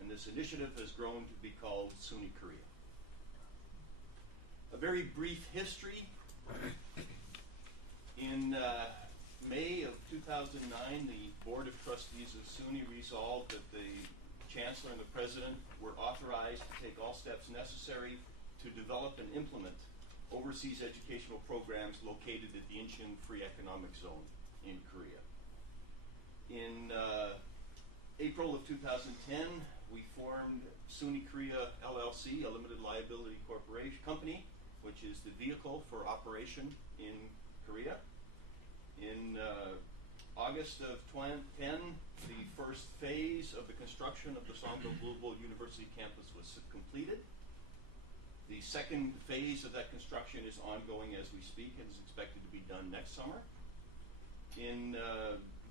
And this initiative has grown to be called SUNY Korea. A very brief history. In May of 2009, the Board of Trustees of SUNY resolved that the Chancellor and the President were authorized to take all steps necessary to develop and implement overseas educational programs located at the Incheon Free Economic Zone in Korea. In April of 2010, we formed SUNY Korea LLC, a limited liability corporation company, which is the vehicle for operation in Korea. In August of 2010, the first phase of the construction of the Songdo Global University campus was completed. The second phase of that construction is ongoing as we speak and is expected to be done next summer. In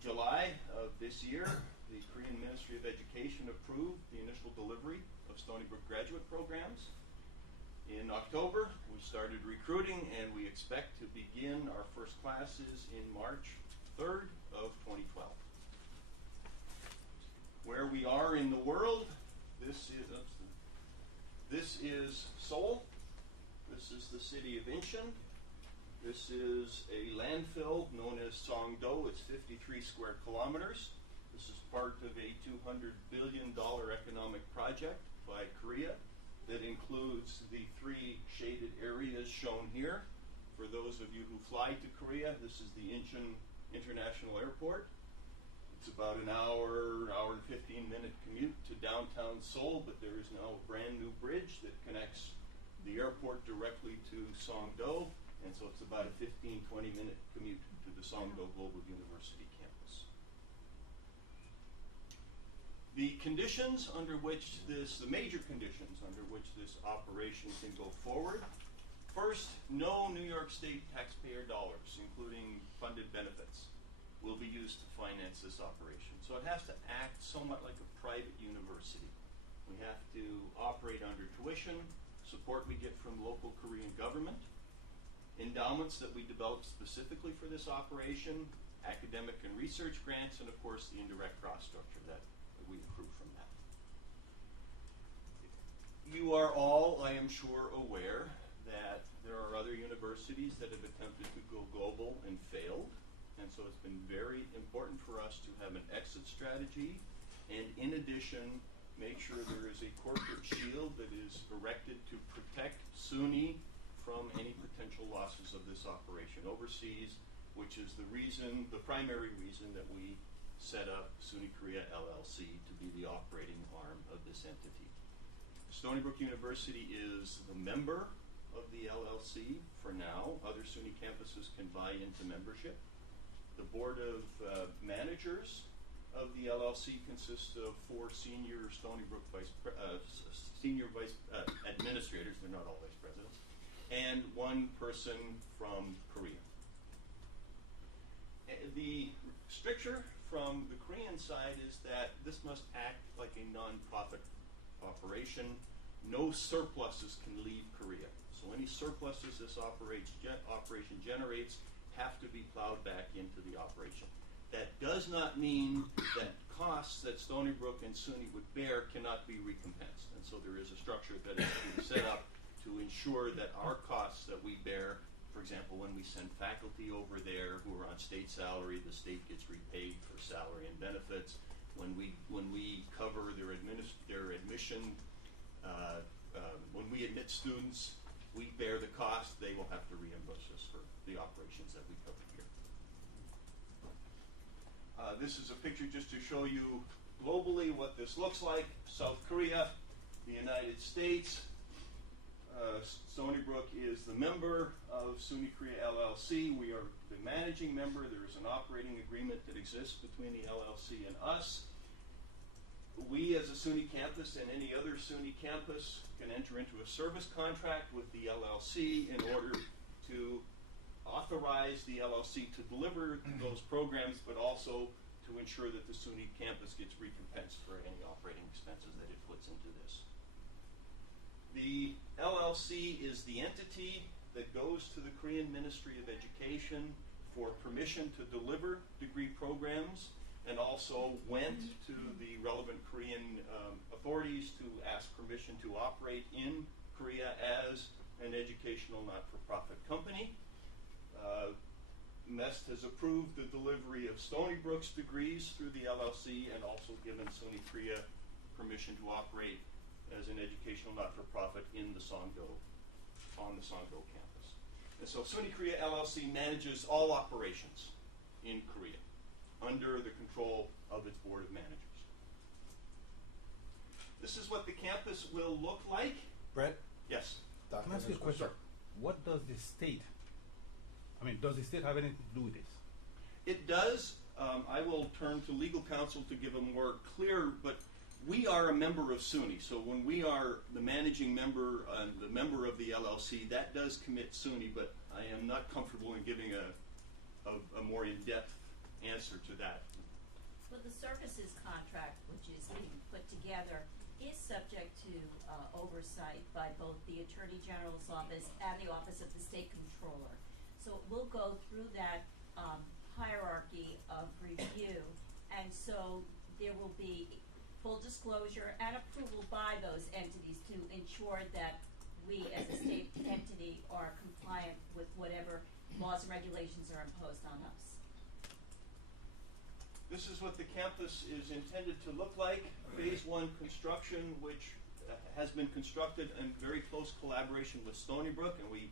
July of this year, the Korean Ministry of Education approved the initial delivery of Stony Brook graduate programs. In October, we started recruiting, and we expect to begin our first classes in March 3rd of 2012. Where we are in the world, this is Seoul. This is the city of Incheon. This is a landfill known as Songdo. It's 53 square kilometers. This is part of a $200 billion economic project by Korea that includes the 3 shaded areas shown here. For those of you who fly to Korea, this is the Incheon International Airport. It's about an hour and 15-minute commute to downtown Seoul, but there is now a brand new bridge that connects the airport directly to Songdo, and so it's about a 15-20-minute commute to the Songdo Global University campus. The conditions under which the major conditions under which this operation can go forward. First, no New York State taxpayer dollars, including funded benefits, will be used to finance this operation. So it has to act somewhat like a private university We have to operate under tuition, support we get from local Korean government, endowments that we develop specifically for this operation, academic and research grants, and of course the indirect cost structure that we accrue from that. You are all, I am sure, aware that there are other universities that have attempted to go global and failed, and so it's been very important for us to have an exit strategy, and in addition, make sure there is a corporate shield that is erected to protect SUNY from any potential losses of this operation overseas, which is the reason, the primary reason that we set up SUNY Korea LLC to be the operating arm of this entity. Stony Brook University is the member of the LLC for now. Other SUNY campuses can buy into membership. The board of managers of the LLC consists of 4 senior Stony Brook administrators, they're not all vice presidents, and 1 person from Korea. The stricture from the Korean side is that this must act like a non-profit operation. No surpluses can leave Korea. So any surpluses this operation generates have to be plowed back into the operation. That does not mean that costs that Stony Brook and SUNY would bear cannot be recompensed. And so there is a structure that is being set up to ensure that our costs that we bear, for example, when we send faculty over there who are on state salary, the state gets repaid for salary and benefits. When we cover their admission, when we admit students, we bear the cost. They will have to reimburse us for the operations that we cover here. This is a picture just to show you globally what this looks like. South Korea, the United States. Stony Brook is the member of SUNY Korea LLC. We are the managing member. There is an operating agreement that exists between the LLC and us. We as a SUNY campus and any other SUNY campus can enter into a service contract with the LLC in order to authorize the LLC to deliver those programs, but also to ensure that the SUNY campus gets recompensed for any operating expenses that it puts into this. The LLC is the entity that goes to the Korean Ministry of Education for permission to deliver degree programs, and also went to the relevant Korean authorities to ask permission to operate in Korea as an educational not-for-profit company. MEST has approved the delivery of Stony Brook's degrees through the LLC and also given SUNY Korea permission to operate as an educational not-for-profit in the Songdo, on the Songdo campus. And so SUNY Korea LLC manages all operations in Korea under the control of its board of managers. This is what the campus will look like. Brett? Yes. Can I ask you a question? What does the state, does the state have anything to do with this? It does. I will turn to legal counsel to give a more clear, but we are a member of SUNY, so when we are the managing member and the member of the LLC, that does commit SUNY, but I am not comfortable in giving a more in-depth answer to that. Well, the services contract, which is being put together, is subject to oversight by both the Attorney General's office and the Office of the State Controller. So it will go through that hierarchy of review, and so there will be full disclosure and approval by those entities to ensure that we as a state entity are compliant with whatever laws and regulations are imposed on us. This is what the campus is intended to look like. Phase 1 construction, which has been constructed in very close collaboration with Stony Brook, and we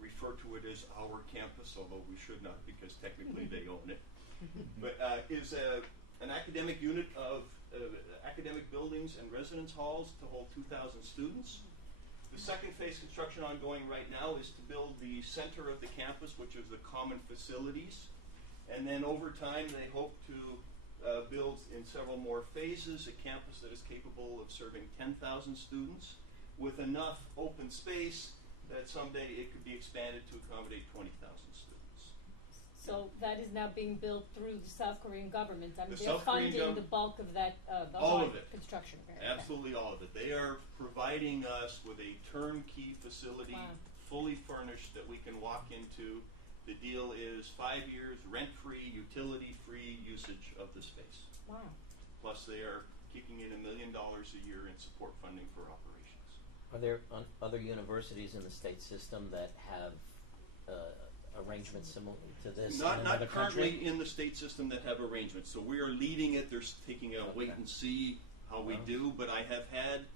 refer to it as our campus, although we should not because technically they own it, but is an academic unit of academic buildings and residence halls to hold 2,000 students. The second phase construction ongoing right now is to build the center of the campus, which is the common facilities. And then over time, they hope to build in several more phases a campus that is capable of serving 10,000 students with enough open space that someday it could be expanded to accommodate 20,000 students. So that is now being built through the South Korean government. I mean, The they're South Korean funding the gov- bulk of that, the All hard of it. construction. Right? Absolutely all of it. They are providing us with a turnkey facility, Wow. fully furnished, that we can walk into. The deal is 5 years, rent-free, utility-free usage of the space. Wow. Plus, they are kicking in $1 million a year in support funding for operations. Are there other universities in the state system that have arrangements similar to this in another Not currently country? in the state system that have arrangements. So we are leading it. They're taking a wait and see how we do. But I have had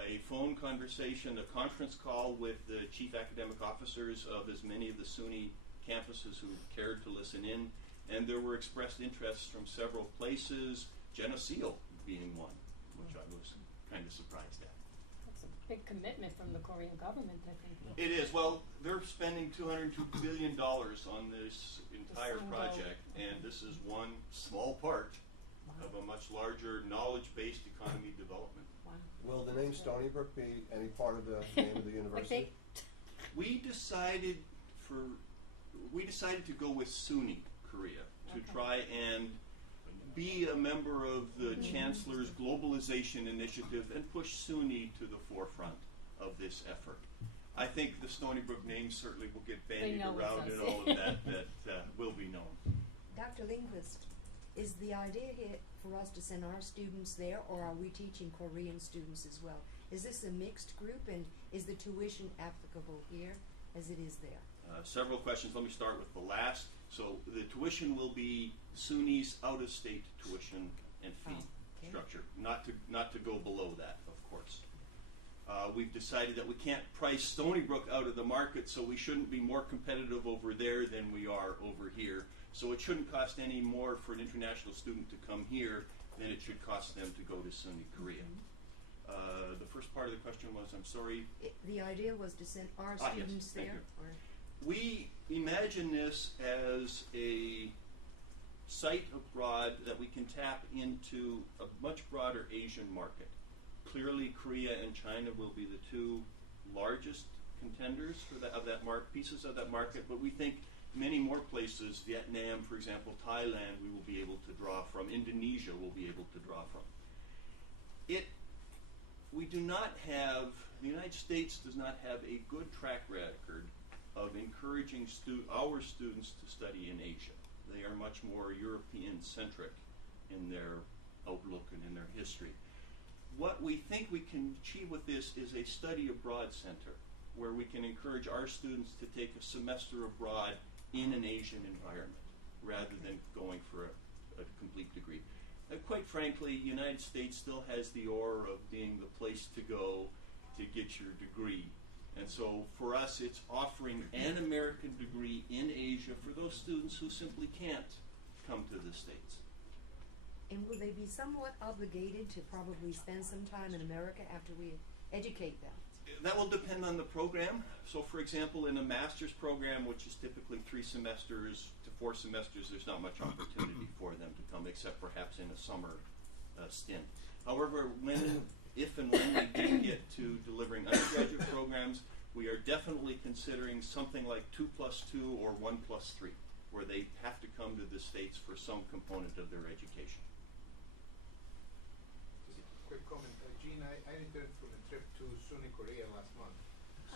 a phone conversation, a conference call with the chief academic officers of as many of the SUNY campuses who cared to listen in. And there were expressed interests from several places, Geneseo being one, which I was kind of surprised at. That's a big commitment from the Korean government, I think. It is. Well, they're spending $202 billion on this entire Single- project, and this is one small part of a much larger knowledge-based economy development. Wow. Will the name Stony Brook be any part of the name of the university? We decided to go with SUNY Korea to try and be a member of the Chancellor's globalization initiative and push SUNY to the forefront of this effort. I think the Stony Brook name certainly will get bandied know it's around us. and all of that will be known. Dr. Lindquist, is the idea here for us to send our students there, or are we teaching Korean students as well? Is this a mixed group, and is the tuition applicable here as it is there? Several questions. Let me start with the last. So the tuition will be SUNY's out-of-state tuition and fee structure, not to go below that, of course. We've decided that we can't price Stony Brook out of the market, so we shouldn't be more competitive over there than we are over here. So it shouldn't cost any more for an international student to come here than it should cost them to go to SUNY Korea. The first part of the question was, I'm sorry. The idea was to send our Yes, students thank there? you. Or We imagine this as a site abroad that we can tap into a much broader Asian market. Clearly, Korea and China will be the two largest contenders for pieces of that market, but we think many more places, Vietnam, for example, Thailand, we will be able to draw from. Indonesia will be able to draw from. The United States does not have a good track record of encouraging our students to study in Asia. They are much more European-centric in their outlook and in their history. What we think we can achieve with this is a study abroad center, where we can encourage our students to take a semester abroad in an Asian environment, rather than going for a complete degree. Quite frankly, the United States still has the aura of being the place to go to get your degree. And so for us, it's offering an American degree in Asia for those students who simply can't come to the States. And will they be somewhat obligated to probably spend some time in America after we educate them? That will depend on the program. So for example, in a master's program, which is typically 3 semesters to 4 semesters, there's not much opportunity for them to come, except perhaps in a summer stint. However, if and when we do get to delivering undergraduate programs, we are definitely considering something like 2+2 or 1+3, where they have to come to the States for some component of their education. Just a quick comment. Gene, I returned from a trip to SUNY Korea last month.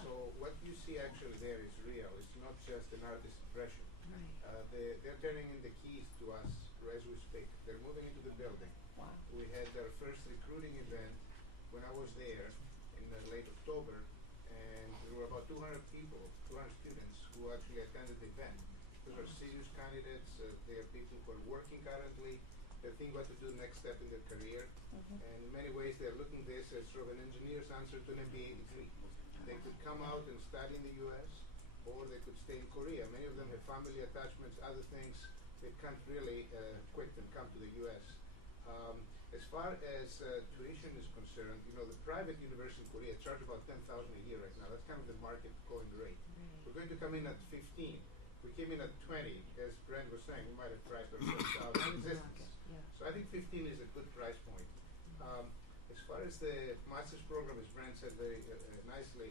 So what you see actually there is real. It's not just an artist's impression. They're turning in the keys to us as we speak. They're moving into the building. Wow. We had our first recruiting event when I was there in late October, and there were about 200 people, 200 students who actually attended the event. Those are serious candidates. They are people who are working currently. They're thinking what to do next step in their career. And in many ways, they're looking at this as sort of an engineer's answer to an MBA degree. They could come out and study in the U.S., or they could stay in Korea. Many of them have family attachments, other things. They can't really quit and come to the U.S. As far as tuition is concerned, the private university in Korea charge about $10,000 a year right now. That's kind of the market going rate. We're going to come in at 15. We came in at 20, as Brent was saying. We might have priced ourselves out in existence. So I think 15 is a good price point. As far as the master's program, as Brent said very nicely,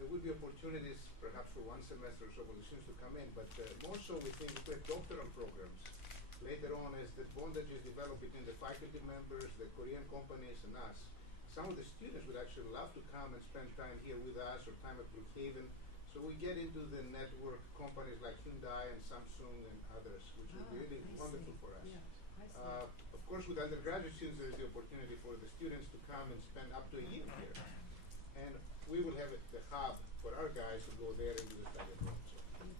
there will be opportunities perhaps for one semester or so for the students to come in, but more so we think with doctoral programs later on as the bondages develop between the faculty members, the Korean companies and us. Some of the students would actually love to come and spend time here with us or time at Brookhaven. So we get into the network companies like Hyundai and Samsung and others, which will be really wonderful for us. Of course, with undergraduate students, there is the opportunity for the students to come and spend up to a year here. And we will have the hub for our guys to go there and do the study abroad.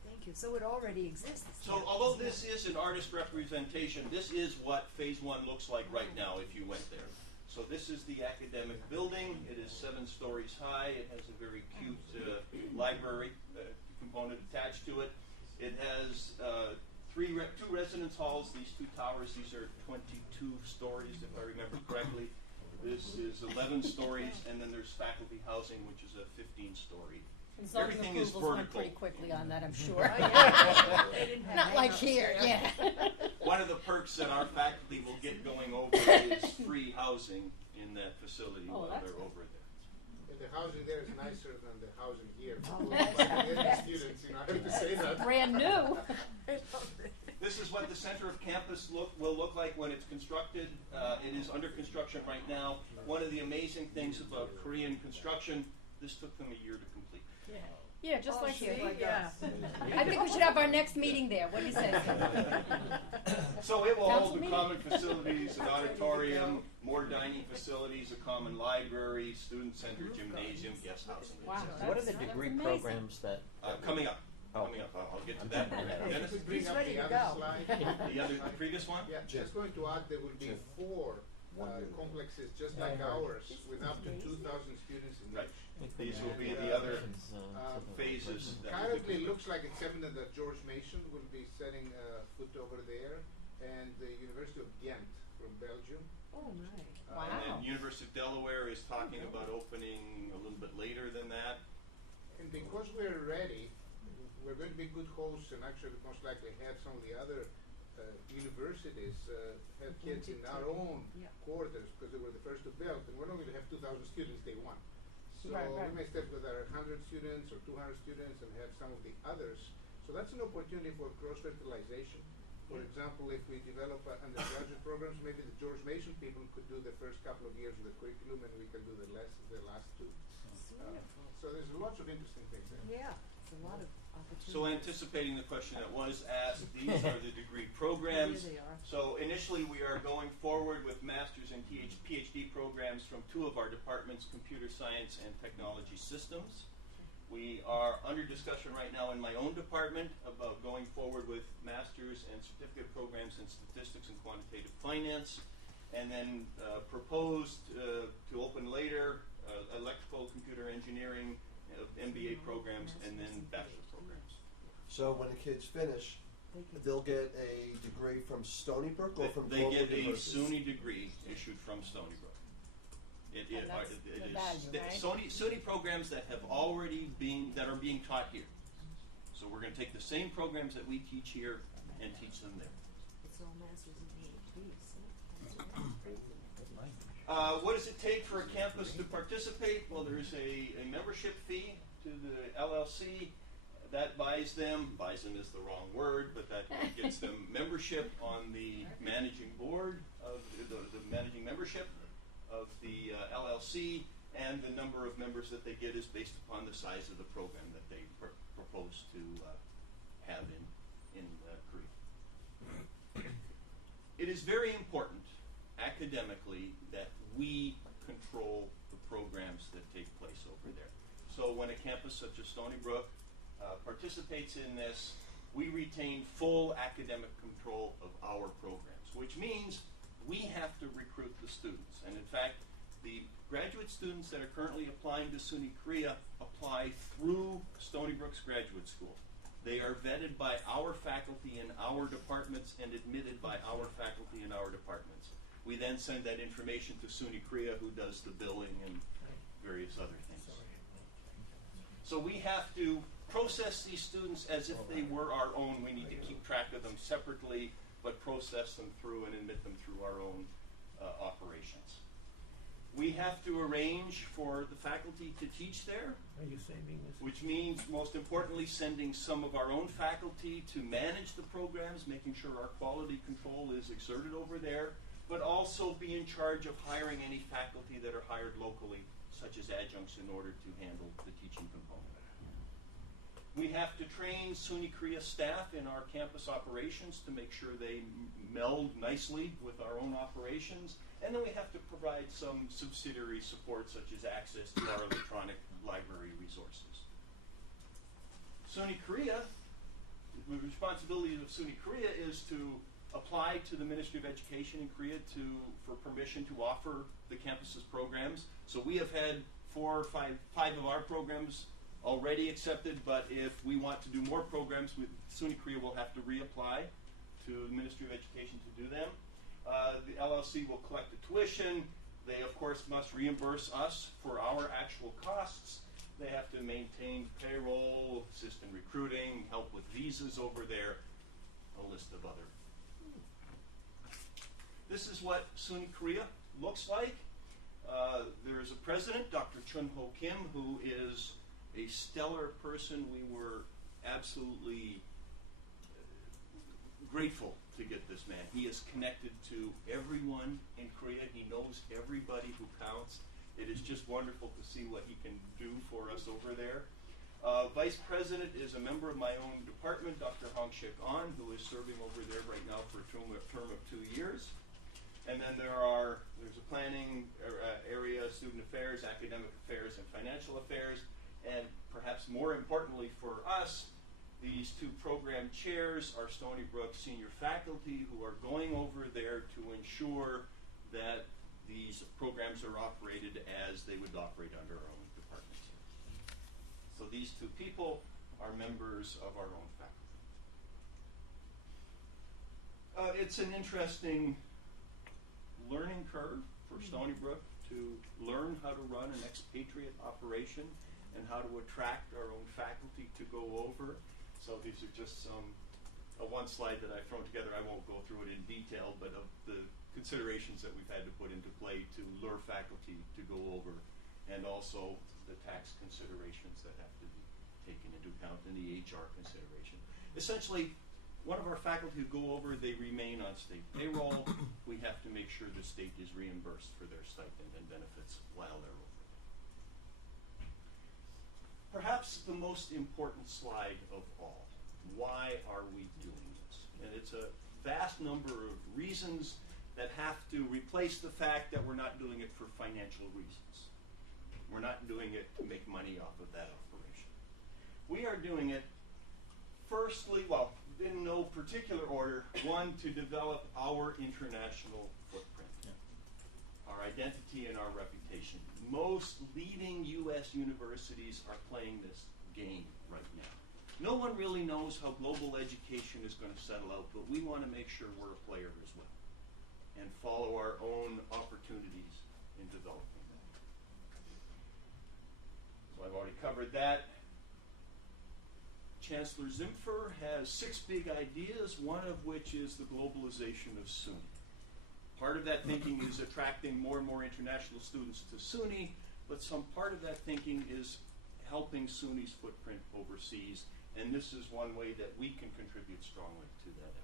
Thank you. So it already exists. So although this is an artist representation, this is what Phase 1 looks like right now if you went there. So this is the academic building. It is 7 stories high. It has a very cute library component attached to it. It has two residence halls, these 2 towers. These are 22 stories, if I remember correctly. This is 11 stories, and then there's faculty housing, which is a 15-story. Everything is vertical. Went pretty quickly on that, I'm sure. They didn't have Not like hangouts here, there. yeah. One of the perks that our faculty will get going over is free housing in that facility while they're over there. And the housing there is nicer than the housing here. Oh, Students, you know, I have to say that. Brand new. This is what the center of campus will look like when it's constructed. It is under construction right now. One of the amazing things about Korean construction, this took them a year to complete. Yeah, just like here. Yeah. I think we should have our next meeting there. What do you say? So it will Council hold the meeting? common facilities, an auditorium, more dining facilities, a common library, student center, gymnasium, guest house. Wow. What are the That's degree amazing. programs that? Coming up. Coming up. I'll get to that. Dennis? Bring He's up ready the to other go. slide. The previous one? Yeah, just going to add, there will be 4 complexes just like ours with up to 2,000 students in Right. each. These will be the other phases. That will be Currently, it looks like it's evident that George Mason will be setting foot over there, and the University of Ghent from Belgium. Oh my. And then University of Delaware is talking about opening a little bit later than that. And because we're ready, we're going to be good hosts and actually most likely have some of the other universities have kids in our own quarters because they were the first to build, and we're not going to have 2,000 students day one. So we may start with our 100 students or 200 students and have some of the others. So that's an opportunity for cross-fertilization. For example, if we develop undergraduate programs, maybe the George Mason people could do the first couple of years of the curriculum and we can do the last 2. So there's lots of interesting things there. Yeah, it's a lot of opportunities. So anticipating the question that was asked, these are the degree programs. Here they are. So initially we are going forward with master's and PhD programs from 2 of our departments, computer science and technology systems. We are under discussion right now in my own department about going forward with master's and certificate programs in statistics and quantitative finance, and then proposed to open later electrical computer engineering, MBA programs, and then bachelor programs. So when the kids finish, they'll get a degree from Stony Brook or from They Global get a University? SUNY degree issued from Stony Brook. It And that's is the value, right? SUNY programs that have already that are being taught here. So we're going to take the same programs that we teach here and teach them there. It's all masters and PhDs. What does it take for a campus to participate? Well, there's a membership fee to the LLC. That buys them is the wrong word, but that gets them membership on the managing board of the managing membership of the LLC, and the number of members that they get is based upon the size of the program that they propose to have in Korea. It is very important academically that we control the programs that take place over there. So when a campus such as Stony Brook participates in this, we retain full academic control of our programs, which means we have to recruit the students. And in fact, the graduate students that are currently applying to SUNY Korea apply through Stony Brook's graduate school. They are vetted by our faculty in our departments and admitted by our faculty in our departments. We then send that information to SUNY Korea, who does the billing and various other things. So we have to process these students as if they were our own. We need to keep track of them separately, but process them through and admit them through our own operations. We have to arrange for the faculty to teach there, Are you saving this? which means, most importantly, sending some of our own faculty to manage the programs, making sure our quality control is exerted over there, but also be in charge of hiring any faculty that are hired locally, such as adjuncts, in order to handle the teaching component. We have to train SUNY Korea staff in our campus operations to make sure they meld nicely with our own operations. And then we have to provide some subsidiary support, such as access to our electronic library resources. SUNY Korea, the responsibility of SUNY Korea is to apply to the Ministry of Education in Korea for permission to offer the campus's programs. So we have had five of our programs already accepted, but if we want to do more programs, SUNY Korea will have to reapply to the Ministry of Education to do them. The LLC will collect the tuition. They, of course, must reimburse us for our actual costs. They have to maintain payroll, assist in recruiting, help with visas over there, a list of other. This is what SUNY Korea looks like. There is a president, Dr. Chun Ho Kim, who is a stellar person. We were absolutely grateful to get this man. He is connected to everyone in Korea. He knows everybody who counts. It is just wonderful to see what he can do for us over there. Vice President is a member of my own department, Dr. Hong Shik An, who is serving over there right now for a term of 2 years. And then there's a planning area, student affairs, academic affairs, and financial affairs. And perhaps more importantly for us, these two program chairs are Stony Brook senior faculty who are going over there to ensure that these programs are operated as they would operate under our own departments. So these two people are members of our own faculty. It's an interesting learning curve for Stony Brook to learn how to run an expatriate operation and how to attract our own faculty to go over. So these are just one slide that I've thrown together. I won't go through it in detail, but of the considerations that we've had to put into play to lure faculty to go over, and also the tax considerations that have to be taken into account, and the HR consideration. Essentially, one of our faculty who go over, they remain on state payroll. We have to make sure the state is reimbursed for their stipend and benefits while they're over. Perhaps the most important slide of all. Why are we doing this? And it's a vast number of reasons that have to replace the fact that we're not doing it for financial reasons. We're not doing it to make money off of that operation. We are doing it, firstly, well, in no particular order, one, to develop our international footprint, our identity and our reputation. Most leading U.S. universities are playing this game right now. No one really knows how global education is going to settle out, but we want to make sure we're a player as well and follow our own opportunities in developing that. So I've already covered that. Chancellor Zimpher has 6 big ideas, one of which is the globalization of SUNY. Part of that thinking is attracting more and more international students to SUNY, but some part of that thinking is helping SUNY's footprint overseas, and this is one way that we can contribute strongly to that effort.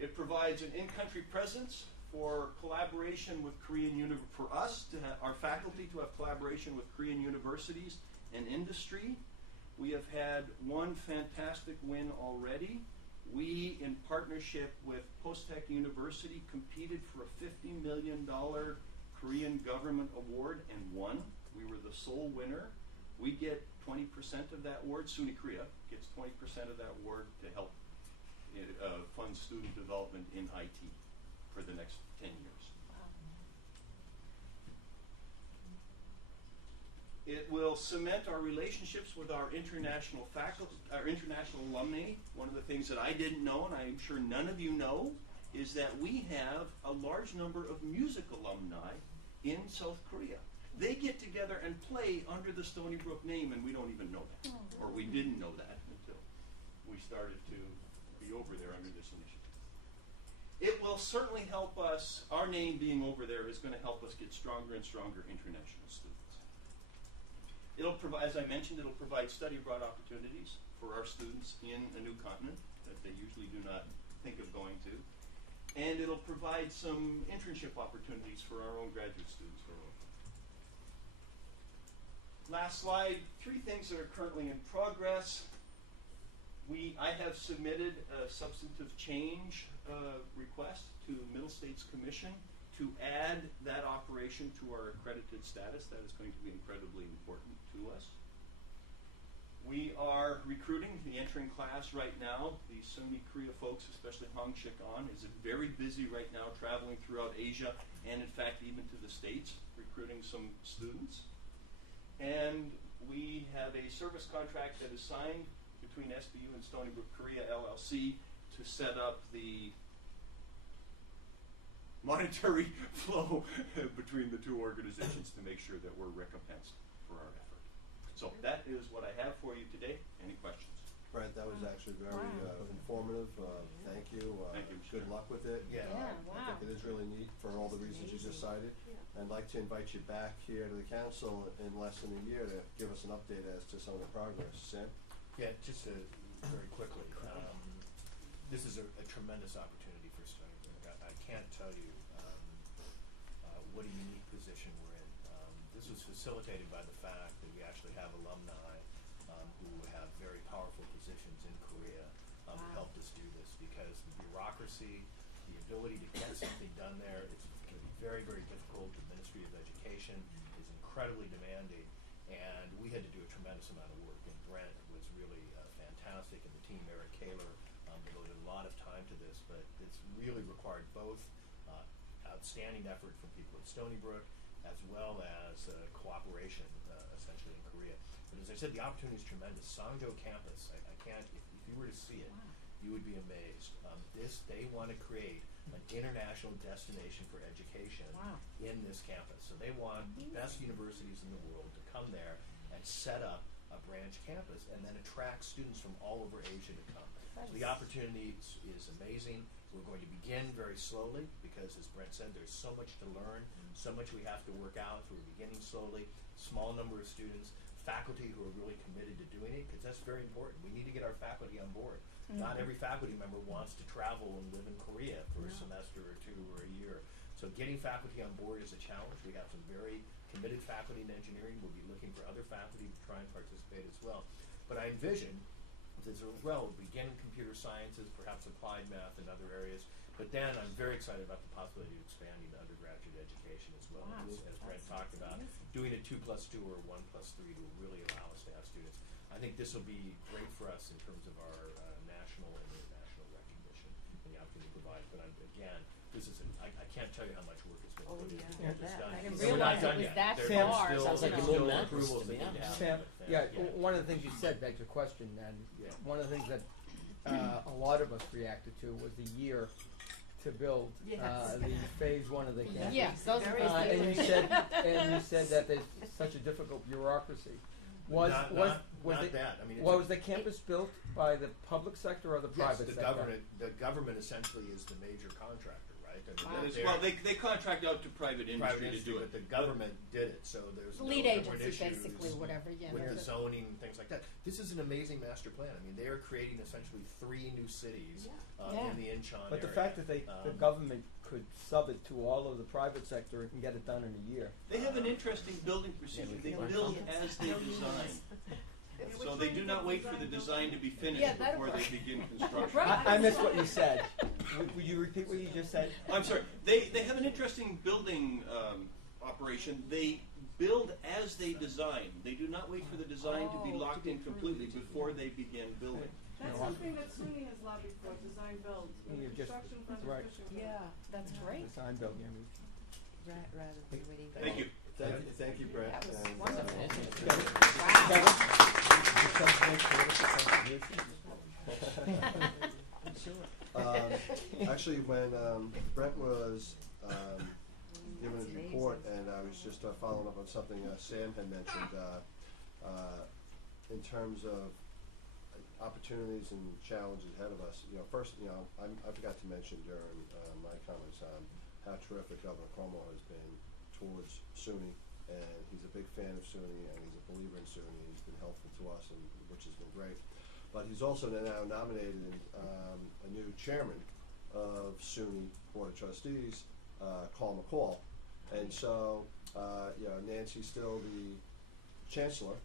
It provides an in-country presence for collaboration with for us to have our faculty to have collaboration with Korean universities and industry. We have had one fantastic win already. We, in partnership with Post-Tech University, competed for a $50 million Korean government award and won. We were the sole winner. We get 20% of that award. SUNY Korea gets 20% of that award to help fund student development in IT for the next 10 years. It will cement our relationships with our international faculty, our international alumni. One of the things that I didn't know, and I'm sure none of you know, is that we have a large number of music alumni in South Korea. They get together and play under the Stony Brook name, and we don't even know that. Or we didn't know that until we started to be over there under this initiative. It will certainly help us, our name being over there is going to help us get stronger and stronger international students. It'll provide, as I mentioned, it'll provide study abroad opportunities for our students in a new continent that they usually do not think of going to. And it'll provide some internship opportunities for our own graduate students. Last slide, 3 things that are currently in progress. I have submitted a substantive change request to Middle States Commission to add that operation to our accredited status. That is going to be incredibly important to us. We are recruiting the entering class right now. The SUNY Korea folks, especially Hong Shik-on, is very busy right now traveling throughout Asia and in fact even to the States, recruiting some students. And we have a service contract that is signed between SBU and Stony Brook Korea LLC to set up the monetary flow between the 2 organizations to make sure that we're recompensed for our effort. So that is what I have for you today. Any questions? Brent, that was actually very informative. Thank you. Thank you. Good luck with it. Yeah. I think it is really neat for all the reasons you just cited. I'd like to invite you back here to the council in less than a year to give us an update as to some of the progress. Sam? Yeah, just very quickly. This is a tremendous opportunity for Stony Brook. I can't tell you what a unique position we're in. This was facilitated by the fact that we actually have alumni who have very powerful positions in Korea helped us do this, because the bureaucracy, the ability to get something done there, it's going to be very, very difficult. The Ministry of Education is incredibly demanding, and we had to do a tremendous amount of work, and Brent was really fantastic, and the team, Eric Kaler, devoted a lot of time to this, but it's really required both outstanding effort from people at Stony Brook as well as cooperation essentially in Korea. But as I said, the opportunity is tremendous. Sangjo campus, I can't, if you were to see it, you would be amazed. They want to create an international destination for education in this campus. So they want the best universities in the world to come there and set up a branch campus and then attract students from all over Asia to come. So the opportunity is amazing. We're going to begin very slowly because, as Brent said, there's so much to learn, so much we have to work out. So we're beginning slowly, small number of students, faculty who are really committed to doing it, because that's very important. We need to get our faculty on board. Not every faculty member wants to travel and live in Korea for a semester or 2 or a year. So getting faculty on board is a challenge. We have some very committed faculty in engineering. We'll be looking for other faculty to try and participate as well. But I envision as well, begin in computer sciences, perhaps applied math and other areas. But then I'm very excited about the possibility of expanding to undergraduate education as well. As Brent talked about, doing a 2+2 or 1+3 will really allow us to have students. I think this will be great for us in terms of our national and international recognition and the opportunity to provide. But again, this is I can't tell you how much work has been put into get this done. I didn't So we're not realize done it was yet. that There's far. still- Sounds like there's you moved still mountains approvals to that me. need to happen. Sam, But, one of the things you said begs the question, and one of the things that a lot of us reacted to was the year to build the phase 1 of the campus. Yes, those are and you said that there's such a difficult bureaucracy. Was not the, that. I mean, was the campus built by the public sector or the private the sector? The government essentially is the major contractor, right? I mean, That is, they're- well, they contract out to private industry to do it. but the government did it, so there's The no lead government agency, issues basically, whatever, yeah. with the zoning and things like that. This is an amazing master plan. I mean, they are creating essentially 3 new cities in the Incheon But the area. fact that the government could sub it to all of the private sector and get it done in a year. They have an interesting building procedure. They build as they design. So they do not wait for the design to be finished before they begin construction. I missed what you said. Would you repeat what you just said? I'm sorry. They have an interesting building operation. They build as they design. They do not wait for the design to be locked in completely before they begin building. That's something that SUNY has lobbied for, design build, You're just- construction from right. efficient. That's great. Design building, I mean. Rather than waiting. Thank you. Thank you, Brett. That was And, wonderful. Actually, when Brent was giving his report, and I was just following up on something Sam had mentioned, in terms of opportunities and challenges ahead of us. You know, first, you know, I forgot to mention during my comments how terrific Governor Cuomo has been towards SUNY, and he's a big fan of SUNY, and he's a believer in SUNY, and he's been helpful to us, and which has been great. But he's also now nominated a new chairman of SUNY Board of Trustees, Carl McCall, and so you know, Nancy's still the chancellor.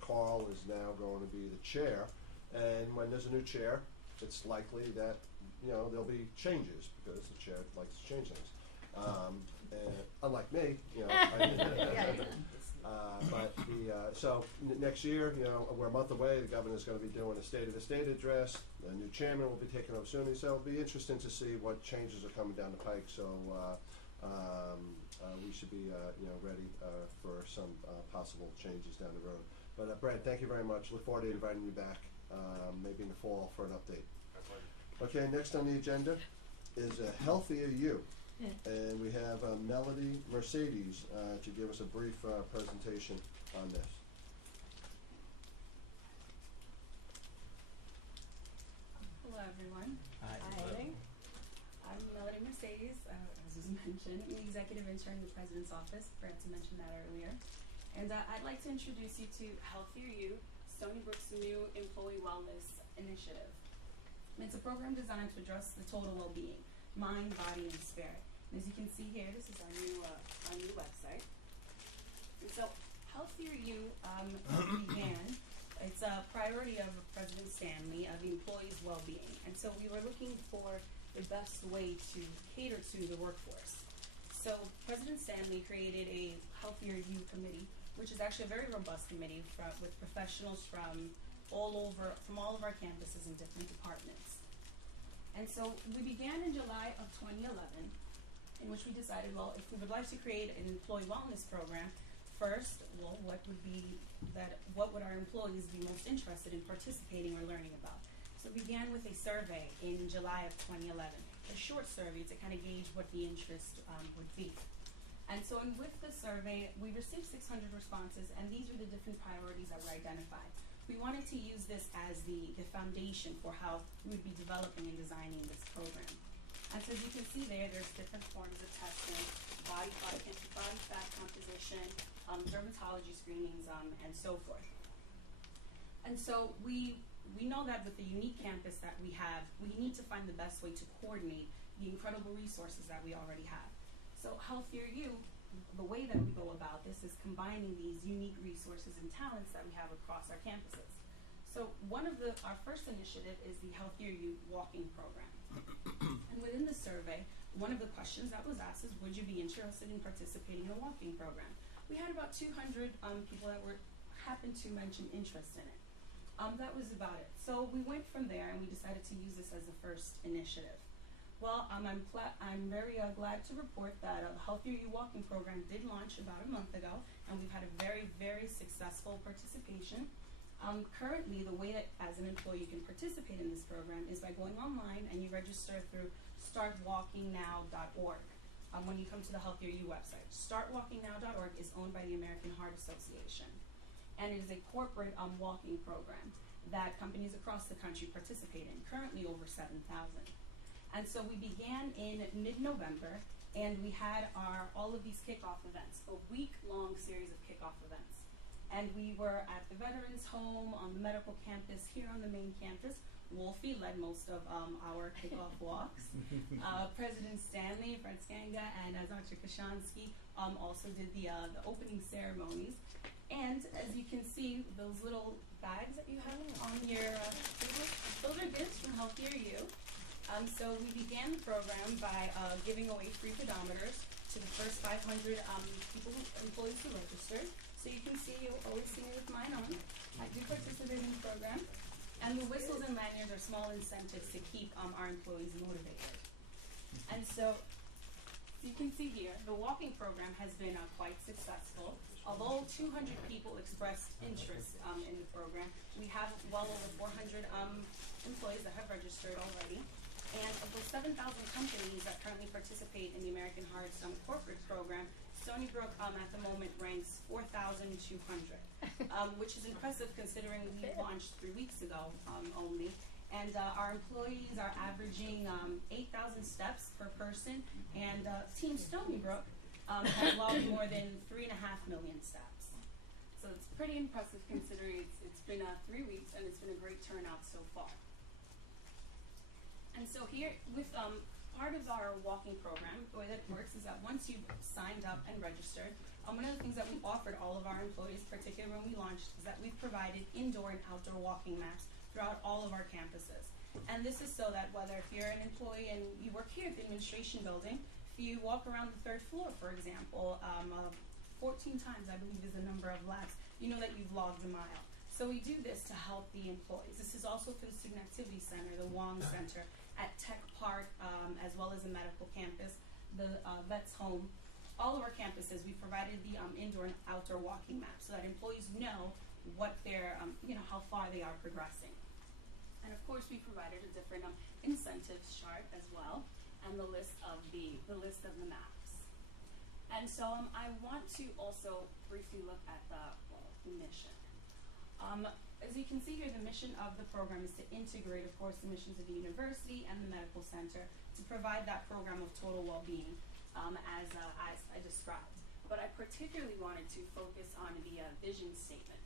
Carl is now going to be the chair, and when there's a new chair, it's likely that, you know, there'll be changes because the chair likes to change things. And unlike me, you know, but so next year, you know, we're a month away. The governor's going to be doing a State of the State address. The new chairman will be taking over SUNY, so it'll be interesting to see what changes are coming down the pike. So we should be, you know, ready for some possible changes down the road. But Brad, thank you very much. Look forward to inviting you back, maybe in the fall, for an update. Okay, next on the agenda is a Healthier You. And we have Melody Mercedes to give us a brief presentation on this. Hello, everyone. Hi. I'm Melody Mercedes, as was mentioned. I'm the executive intern in the president's office. Forgot to mention that earlier. And I'd like to introduce you to Healthier You, Stony Brook's new employee wellness initiative. And it's a program designed to address the total well-being, mind, body, and spirit. And as you can see here, this is our new website. And so, Healthier You began. It's a priority of President Stanley, of the employees' well-being. And so we were looking for the best way to cater to the workforce. So President Stanley created a Healthier You committee, which is actually a very robust committee with professionals from all of our campuses and different departments. And so we began in July of 2011, in which we decided, well, if we would like to create an employee wellness program, first, well, what would our employees be most interested in participating or learning about? So we began with a survey in July of 2011, a short survey to kind of gauge what the interest would be. And so with the survey, we received 600 responses, and these are the different priorities that were identified. We wanted to use this as the foundation for how we would be developing and designing this program. And so as you can see there, there's different forms of testing, body fat composition, dermatology screenings, and so forth. And so we know that with the unique campus that we have, we need to find the best way to coordinate the incredible resources that we already have. So Healthier You, the way that we go about this is combining these unique resources and talents that we have across our campuses. So our first initiative is the Healthier You walking program. And within the survey, one of the questions that was asked is, would you be interested in participating in a walking program? We had about 200 people that happened to mention interest in it. That was about it. So we went from there and we decided to use this as the first initiative. Well, I'm very glad to report that the Healthier You walking program did launch about a month ago, and we've had a very, very successful participation. Currently, the way that as an employee you can participate in this program is by going online and you register through startwalkingnow.org. When you come to the Healthier You website, startwalkingnow.org is owned by the American Heart Association, and it is a corporate walking program that companies across the country participate in, currently over 7,000. And so we began in mid-November, and we had all of these kickoff events, a week-long series of kickoff events. And we were at the Veterans Home, on the medical campus, here on the main campus. Wolfie led most of our kickoff walks. President Stanley, Fred Skanga, and Dr. Kashansky also did the opening ceremonies. And as you can see, those little bags that you have on your table, those are gifts from Healthier You. So we began the program by giving away free pedometers to the first 500 employees who registered. So you can see, you always see me with mine on. I do participate in the program. And the whistles and lanyards are small incentives to keep our employees motivated. And so you can see here, the walking program has been quite successful. Although 200 people expressed interest in the program, we have well over 400 employees that have registered already. And of the 7,000 companies that currently participate in the American Heart's corporate program, Stony Brook at the moment ranks 4,200, which is impressive considering we launched 3 weeks ago only. And our employees are averaging 8,000 steps per person, and Team Stony Brook has logged more than 3.5 million steps. So it's pretty impressive considering it's been 3 weeks and it's been a great turnout so far. And so here, with part of our walking program, the way that it works is that once you've signed up and registered, one of the things that we've offered all of our employees, particularly when we launched, is that we've provided indoor and outdoor walking maps throughout all of our campuses. And this is so that whether if you're an employee and you work here at the administration building, if you walk around the 3rd floor, for example, 14 times I believe is the number of laps, you know that you've logged a mile. So we do this to help the employees. This is also for the Student Activity Center, the Wong Center, at Tech Park, as well as the medical campus, the Vets Home. All of our campuses, we provided the indoor and outdoor walking maps so that employees know what their, how far they are progressing. And of course, we provided a different incentives chart as well, and the list of the maps. And so I want to also briefly look at the mission. As you can see here, the mission of the program is to integrate, of course, the missions of the university and the medical center to provide that program of total well-being, as I described. But I particularly wanted to focus on the vision statement.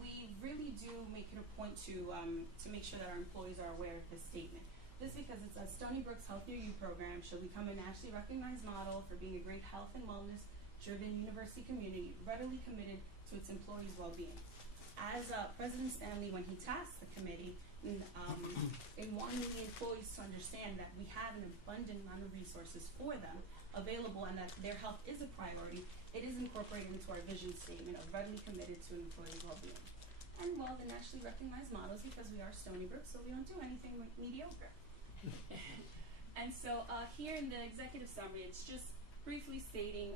We really do make it a point to make sure that our employees are aware of this statement. This because it's a Stony Brook's Healthier You program shall become a nationally recognized model for being a great health and wellness-driven university community readily committed to its employees' well-being. As President Stanley, when he tasked the committee in wanting the employees to understand that we have an abundant amount of resources for them available and that their health is a priority, it is incorporated into our vision statement of readily committed to employees' well-being. And well, the nationally recognized model is because we are Stony Brook, so we don't do anything mediocre. And so here in the executive summary, it's just briefly stating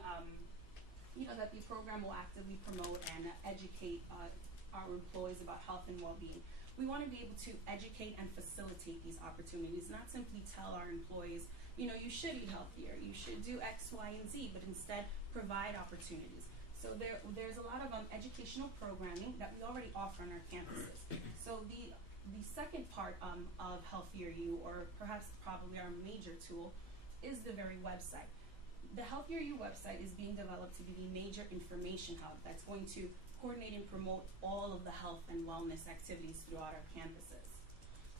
that the program will actively promote and educate our employees about health and well-being. We want to be able to educate and facilitate these opportunities, not simply tell our employees, you should eat healthier, you should do X, Y, and Z, but instead provide opportunities. So there's a lot of educational programming that we already offer on our campuses. So the second part of Healthier You, or perhaps probably our major tool, is the very website. The Healthier You website is being developed to be the major information hub that's going to coordinate and promote all of the health and wellness activities throughout our campuses.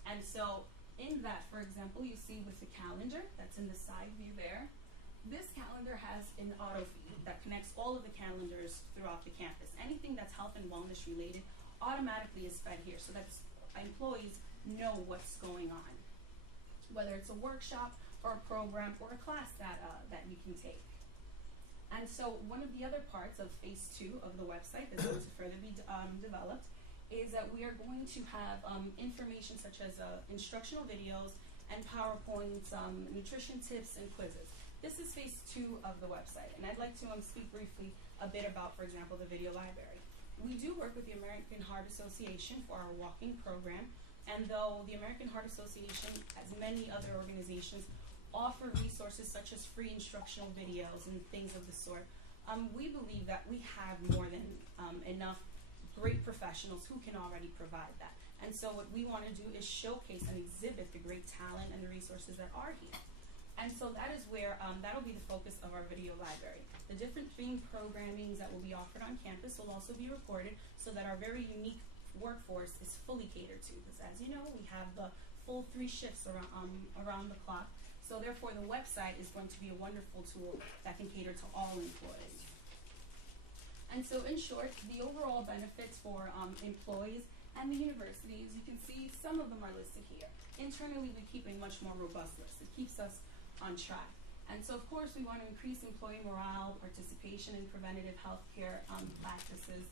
And so in that, for example, you see with the calendar that's in the side view there, this calendar has an auto feed that connects all of the calendars throughout the campus. Anything that's health and wellness related automatically is fed here so that employees know what's going on, whether it's a workshop or a program or a class that you can take. And so one of the other parts of phase 2 of the website that's going to further be developed is that we are going to have information such as instructional videos and PowerPoints, nutrition tips, and quizzes. This is phase 2 of the website, and I'd like to speak briefly a bit about, for example, the video library. We do work with the American Heart Association for our walking program, and though the American Heart Association, as many other organizations, offer resources such as free instructional videos and things of the sort, we believe that we have more than enough great professionals who can already provide that. And so what we want to do is showcase and exhibit the great talent and the resources that are here. And so that is where, that'll be the focus of our video library. The different themed programmings that will be offered on campus will also be recorded so that our very unique workforce is fully catered to. Because as you know, we have the full 3 shifts around the clock. So therefore, the website is going to be a wonderful tool that can cater to all employees. And so in short, the overall benefits for employees and the universities, you can see some of them are listed here. Internally, we keep a much more robust list. It keeps us on track. And so, of course, we want to increase employee morale, participation in preventative healthcare practices,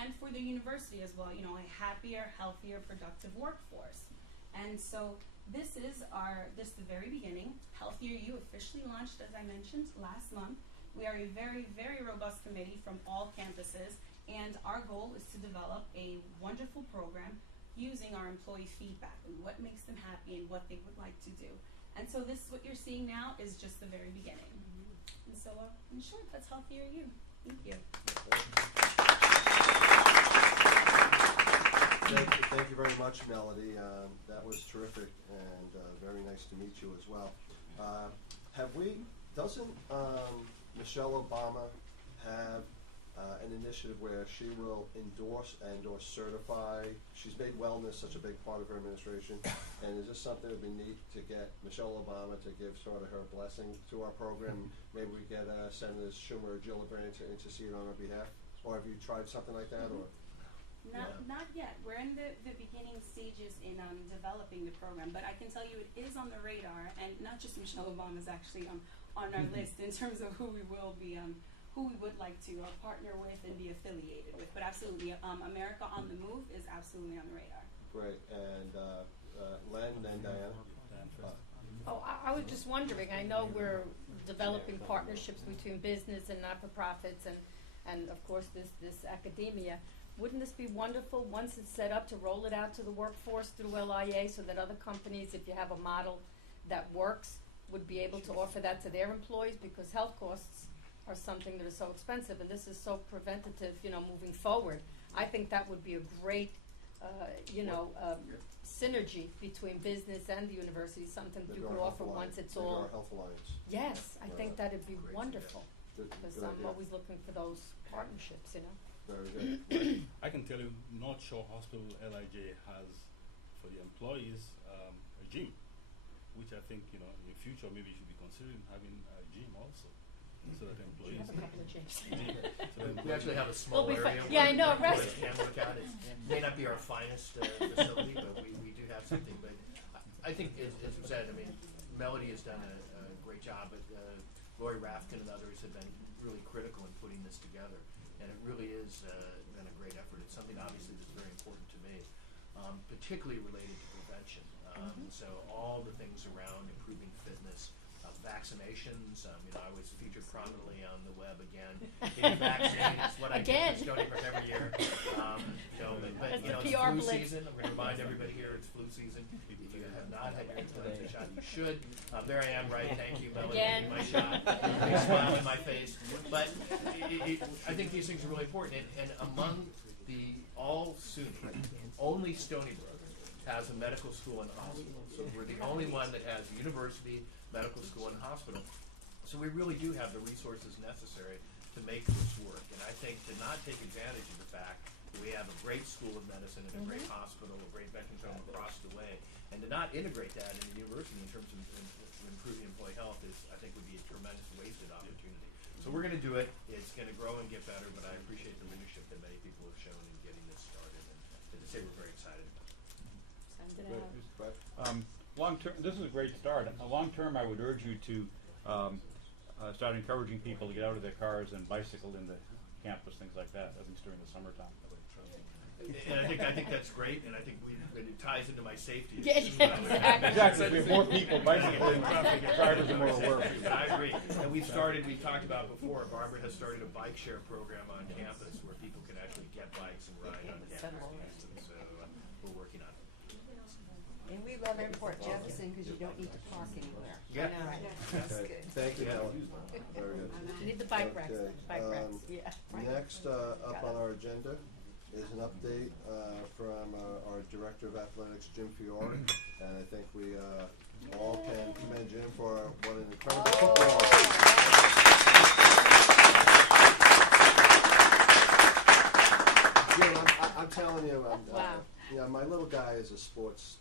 and for the university as well, a happier, healthier, productive workforce. And so this is the very beginning. Healthier You officially launched, as I mentioned, last month. We are a very, very robust committee from all campuses, and our goal is to develop a wonderful program using our employee feedback and what makes them happy and what they would like to do. And so what you're seeing now is just the very beginning. And so, in short, that's Healthier You. Thank you. Thank you very much, Melody. That was terrific and very nice to meet you as well. Doesn't Michelle Obama have an initiative where she will endorse and or certify? She's made wellness such a big part of her administration, and is this something that would be neat to get Michelle Obama to give sort of her blessing to our program? Maybe we get Senators Schumer or Gillibrand to intercede on our behalf? Or have you tried something like that? Or Not yet. We're in the beginning stages in developing the program, but I can tell you it is on the radar, and not just Michelle Obama is actually on our list in terms of who we will be, who we would like to partner with and be affiliated with. But absolutely, America on the Move is absolutely on the radar. Great. And Len, then Diana. Oh, I was just wondering, I know we're developing partnerships between business and not-for-profits and of course this academia. Wouldn't this be wonderful once it's set up to roll it out to the workforce through LIA so that other companies, if you have a model that works, would be able to offer that to their employees, because health costs are something that is so expensive and this is so preventative, moving forward. I think that would be a great, synergy between business and the university, something that you could offer once it's all. Our Health Alliance. Yes, I think that'd be wonderful, Good because idea. I'm always looking for those partnerships, Very good. I can tell you, North Shore Hospital LIJ has for the employees a gym, which I think in the future maybe you should be considering having a gym also, so that employees. have a couple of gyms. We actually have a small We'll be area. yeah, I know, right. Can look at it. May not be our finest facility, but we do have something. But I think, as we said, I mean, Melody has done a great job, but Lori Rafkin and others have been really critical in putting this together. And it really is been a great effort. It's something obviously that's very important to me, particularly related to prevention. So all the things around improving fitness, vaccinations. I was featured prominently on the web again. Getting vaccinated is what I do for Stony Brook every year. But it's PR flu blitz. season. I'm going to remind everybody here it's flu season. If you have not had your influenza shot, you should. There I am, right? Thank you, Melody, Again. for my shot. Big smile in my face. But I think these things are really important. And among the all SUNY, only Stony Brook has a medical school and a hospital. So we're the only one that has a university, medical school, and hospital. So we really do have the resources necessary to make this work. And I think to not take advantage of the fact that we have a great school of medicine and a great hospital, a great veterans home across the way, and to not integrate that in the university in terms of improving employee health is, I think, would be a tremendous wasted opportunity. So we're going to do it. It's going to grow and get better, but I appreciate the leadership that many people have shown in getting this started. And as I say, we're very excited about it. Long term, this is a great start. Long term, I would urge you to start encouraging people to get out of their cars and bicycle into campus, things like that, at least during the summertime. And I think that's great, and I think it ties into my safety Yeah, issues. Exactly. We have more people bicycling, drivers are more aware. I agree. And we've talked about before, Barbara has started a bike share program on campus where people can actually get bikes and ride on campus. So we're working on it. And we love Airport Jefferson because you don't need to park anywhere. Yeah. Right. That's good. Thank you, Helen. Very good. You need the bike racks, bike racks, yeah. Next up on our agenda is an update from our Director of Athletics, Jim Fiore. And I think we all can commend Jim for what an incredible football. Jim, I'm telling you, my little guy is a sports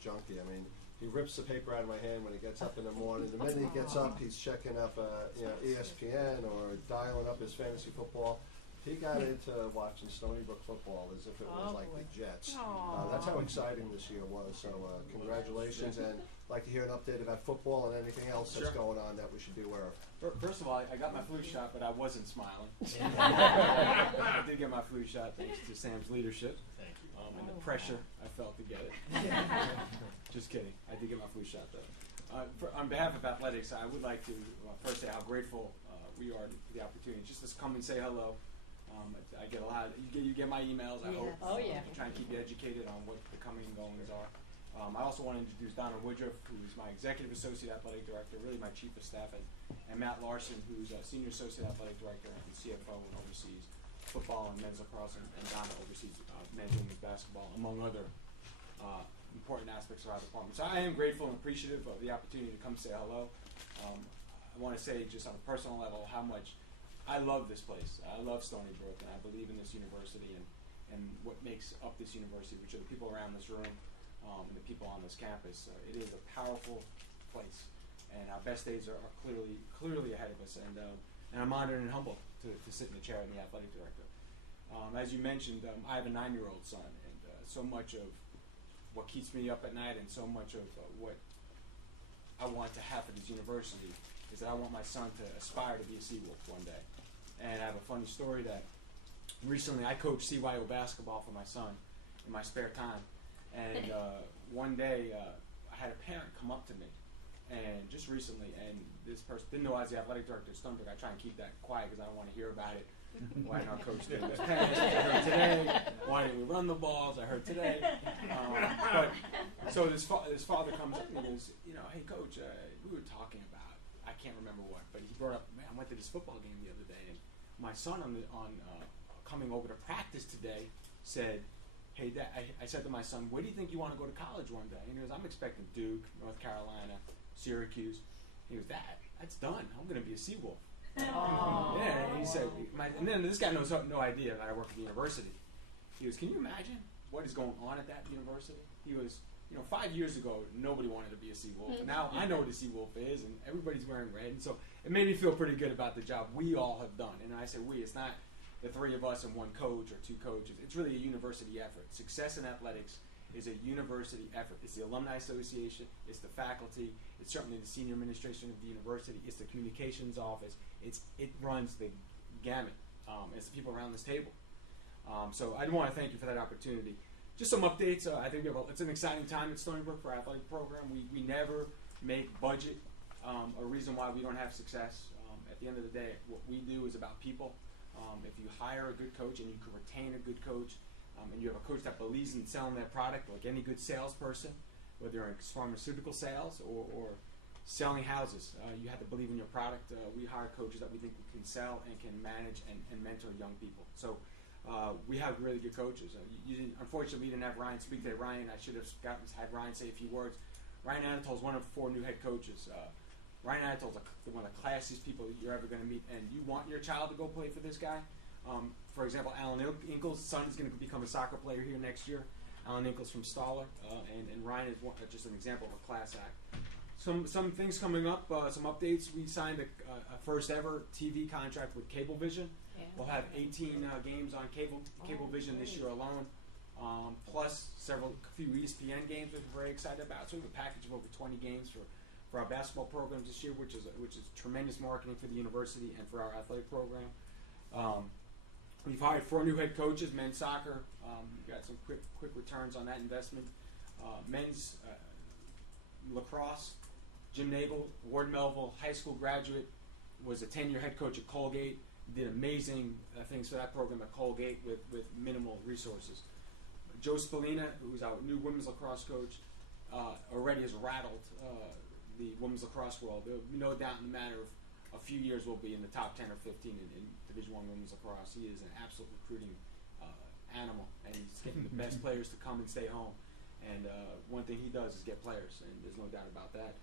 junkie. I mean, he rips the paper out of my hand when he gets up in the morning. The minute he gets up, he's checking up ESPN or dialing up his fantasy football. He got into watching Stony Brook football as if it was like the Jets. That's how exciting this year was. So congratulations, and I'd like to hear an update about football and anything else that's going on that we should be aware of. First of all, I got my flu shot, but I wasn't smiling. I did get my flu shot thanks to Sam's leadership. Thank you. And the pressure I felt to get it. Just kidding. I did get my flu shot, though. On behalf of athletics, I would like to first say how grateful we are for the opportunity just to come and say hello. I get a lot. You get my emails. I hope. Oh yeah. Try and keep you educated on what the coming and goings are. I also want to introduce Donna Woodruff, who's my Executive Associate Athletic Director, really my Chief of Staff, and Matt Larson, who's Senior Associate Athletic Director and CFO and oversees football and men's lacrosse, and Donna oversees men's and women's basketball, among other important aspects of our department. So I am grateful and appreciative of the opportunity to come say hello. I want to say just on a personal level how much I love this place. I love Stony Brook, and I believe in this university and what makes up this university, which are the people around this room and the people on this campus. It is a powerful place, and our best days are clearly ahead of us. And I'm honored and humbled to sit in the chair of the athletic director. As you mentioned, I have a 9-year-old son, and so much of what keeps me up at night and so much of what I want to have for this university is that I want my son to aspire to be a Seawolf one day. And I have a funny story that recently I coached CYO basketball for my son in my spare time. And one day I had a parent come up to me, and just recently, and this person didn't know I was the athletic director at Stony Brook. I try and keep that quiet because I don't want to hear about it. Why didn't our coach do this? Parents, I heard today. Why didn't we run the balls? I heard today. But so this father comes up and he goes, hey coach, we were talking about, I can't remember what, but he brought up, man, I went to this football game the other day, and my son on coming over to practice today said, hey Dad, I said to my son, where do you think you want to go to college one day? And he goes, I'm expecting Duke, North Carolina, Syracuse. He goes, Dad, that's done. I'm going to be a Seawolf. Yeah, and he said, and then this guy knows no idea that I work at the university. He goes, can you imagine what is going on at that university? He goes, 5 years ago, nobody wanted to be a Seawolf. Now I know what a Seawolf is, and everybody's wearing red. And so it made me feel pretty good about the job we all have done. And I say we, it's not the three of us and one coach or two coaches. It's really a university effort. Success in athletics is a university effort. It's the Alumni Association, it's the faculty, it's certainly the senior administration of the university, it's the communications office, it runs the gamut. It's the people around this table. So I want to thank you for that opportunity. Just some updates. I think it's an exciting time at Stony Brook for our athletic program. We never make budget a reason why we don't have success. At the end of the day, what we do is about people. If you hire a good coach and you can retain a good coach, and you have a coach that believes in selling their product, like any good salesperson, whether you're in pharmaceutical sales or selling houses, you have to believe in your product. We hire coaches that we think we can sell and can manage and mentor young people. So we have really good coaches. Unfortunately, we didn't have Ryan speak today. Ryan, I should have had Ryan say a few words. Ryan Anatol is one of 4 new head coaches. Ryan Anatol is one of the classiest people you're ever going to meet, and you want your child to go play for this guy. For example, Alan Inkle's son is going to become a soccer player here next year. Alan Inkle's from Stoller, and Ryan is just an example of a class act. Some things coming up, some updates. We signed a first ever TV contract with Cablevision. Yeah. We'll have 18 games on Cablevision this year alone, plus a few ESPN games we're very excited about. So we have a package of over 20 games for our basketball programs this year, which is tremendous marketing for the university and for our athletic program. We've hired 4 new head coaches, men's soccer. We've got some quick returns on that investment. Men's lacrosse, Jim Nabel, Ward Melville, high school graduate, was a 10-year head coach at Colgate. Did amazing things for that program at Colgate with minimal resources. Joe Spallina, who's our new women's lacrosse coach, already has rattled the women's lacrosse world. There'll be no doubt in the matter of a few years we'll be in the top 10 or 15 in Division I women's lacrosse. He is an absolute recruiting animal, and he's getting the best players to come and stay home. And one thing he does is get players, and there's no doubt about that.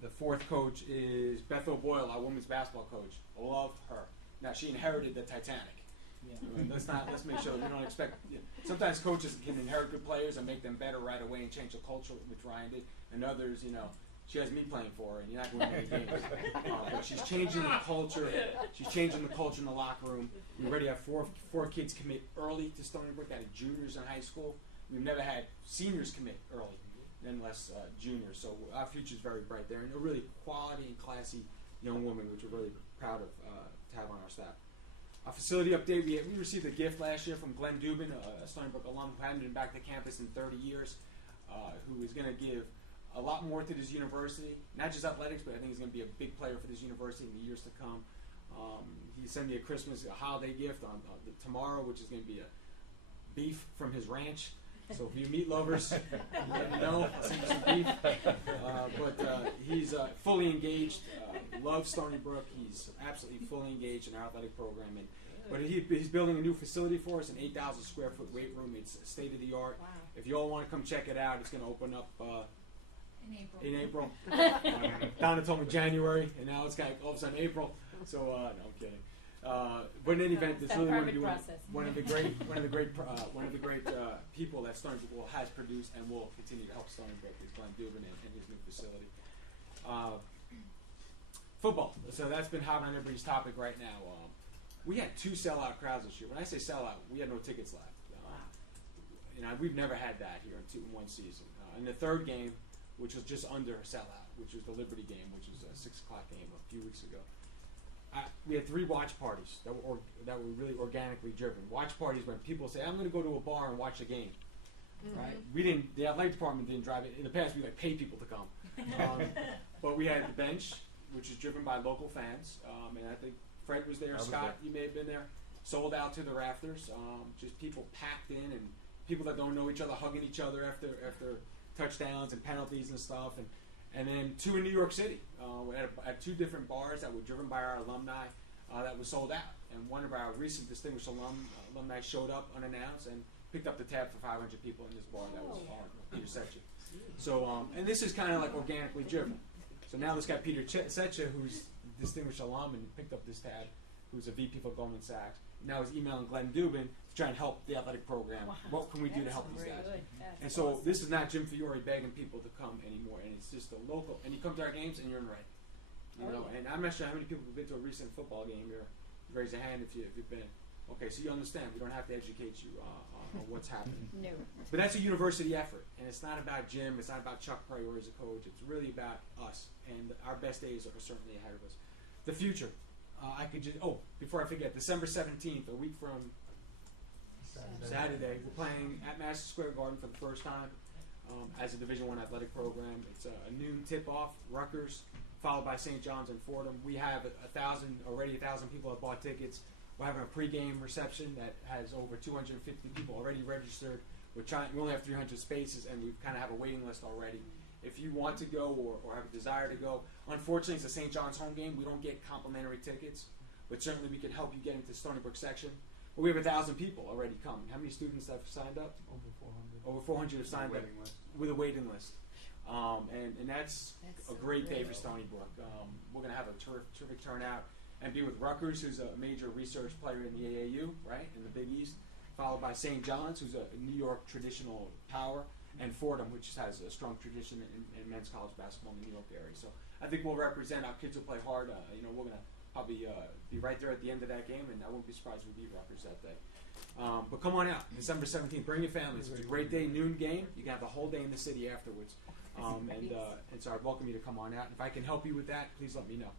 The 4th coach is Beth O'Boyle, our women's basketball coach. Love her. Now, she inherited the Titanic. Yeah. Let's make sure we don't expect. Sometimes coaches can inherit good players and make them better right away and change the culture, which Ryan did. And others, she has me playing for her, and you're not going to win any games. But she's changing the culture. She's changing the culture in the locker room. We already have four kids commit early to Stony Brook, out of juniors in high school. We've never had seniors commit early, unless juniors. So our future is very bright there, and a really quality and classy young woman, which we're really proud of to have on our staff. A facility update, we received a gift last year from Glenn Dubin, a Stony Brook alum who hadn't been back to campus in 30 years, who is going to give a lot more to this university, not just athletics, but I think he's going to be a big player for this university in the years to come. He sent me a holiday gift on tomorrow, which is going to be a beef from his ranch. So if you meat lovers, let me know. I'll send you some beef. But he's fully engaged. Loves Stony Brook. He's absolutely fully engaged in our athletic program. But he's building a new facility for us, an 8,000 square foot weight room. It's state of the art. Wow. If you all want to come check it out, it's going to open up In April. Donna told me January, and now it's got all of a sudden April. So no, I'm kidding. But in any event, it's really one of the great people that Stony Brook has produced and will continue to help Stony Brook is Glenn Dubin and his new facility. Football. So that's been hot on everybody's topic right now. We had 2 sellout crowds this year. When I say sellout, we had no tickets left. We've never had that here in one season. In the third game, which was just under a sellout, which was the Liberty game, which was a 6 o'clock game a few weeks ago. We had 3 watch parties that were really organically driven. Watch parties when people say, "I'm going to go to a bar and watch a game." Right? We didn't. The athletic department didn't drive it. In the past, we pay people to come. But we had the bench, which is driven by local fans, and I think Fred was there. Scott, you may have been there. Sold out to the rafters. Just people packed in, and people that don't know each other hugging each other after touchdowns and penalties and stuff. And then 2 in New York City at 2 different bars that were driven by our alumni that was sold out. And one of our recent distinguished alumni showed up unannounced and picked up the tab for 500 people in this bar that was on Peter Setcha. So, and this is kind of like organically driven. So now this guy Peter Setcha, who's distinguished alum and picked up this tab, who's a VP for Goldman Sachs, now is emailing Glenn Dubin to try and help the athletic program. Wow. What can we do to help these guys? And so awesome. This is not Jim Fiore begging people to come anymore, and it's just a local. And you come to our games and you're in red. And I'm not sure how many people have been to a recent football game here. Raise a hand if you've been. Okay, so you understand. We don't have to educate you on what's happening. No. But that's a university effort, and it's not about Jim. It's not about Chuck Pryor as a coach. It's really about us, and our best days are certainly ahead of us. The future. I could just before I forget, December 17th, a week from Saturday, we're playing at Madison Square Garden for the first time as a Division I athletic program. It's a noon tip-off, Rutgers, followed by St. John's and Fordham. We have 1,000 people have bought tickets. We're having a pregame reception that has over 250 people already registered. We only have 300 spaces, and we kind of have a waiting list already. If you want to go or have a desire to go, unfortunately it's a St. John's home game. We don't get complimentary tickets, but certainly we can help you get into Stony Brook section. But we have 1,000 people already coming. How many students have signed up? Over 400. Over 400 have signed up with a waiting list. And that's a great day for Stony Brook. We're going to have a terrific turnout and be with Rutgers, who's a major research player in the AAU, right, in the Big East, followed by St. John's, who's a New York traditional power, and Fordham, which has a strong tradition in men's college basketball in the New York area. So I think we'll represent. Our kids will play hard. We're going to probably be right there at the end of that game, and I won't be surprised if we beat Rutgers that day. But come on out, December 17th. Bring your families. It's a great day, noon game. You can have the whole day in the city afterwards. And so I welcome you to come on out. If I can help you with that, please let me know.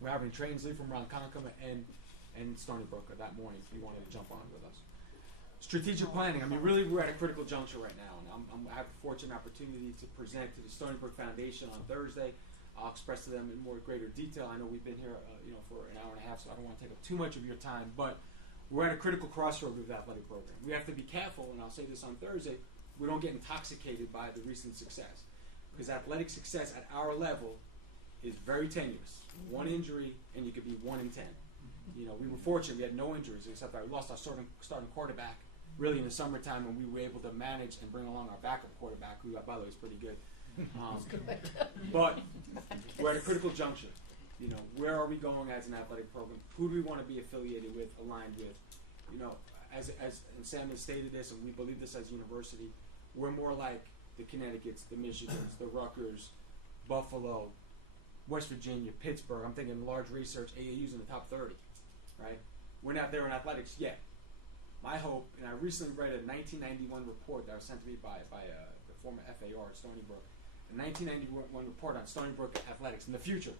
We're having trains leave from Ronkonkoma and Stony Brook that morning if you wanted to jump on with us. Strategic planning. I mean, really, we're at a critical juncture right now, and I have a fortunate opportunity to present to the Stony Brook Foundation on Thursday. I'll express to them in more greater detail. I know we've been here, for an hour and a half, so I don't want to take up too much of your time. But we're at a critical crossroad with the athletic program. We have to be careful, and I'll say this on Thursday. We don't get intoxicated by the recent success, because athletic success at our level is very tenuous. One injury, and you could be 1 in 10. We were fortunate; we had no injuries, except I lost our starting quarterback really in the summertime, and we were able to manage and bring along our backup quarterback, who, by the way, is pretty good. But we're at a critical juncture. Where are we going as an athletic program? Who do we want to be affiliated with, aligned with? As and Sam has stated this, and we believe this as a university, we're more like the Connecticut's, the Michigans, the Rutgers, Buffalo, West Virginia, Pittsburgh. I'm thinking large research, AAU's in the top 30, right? We're not there in athletics yet. My hope, and I recently read a 1991 report that was sent to me by the former FAR at Stony Brook, a 1991 report on Stony Brook athletics in the future.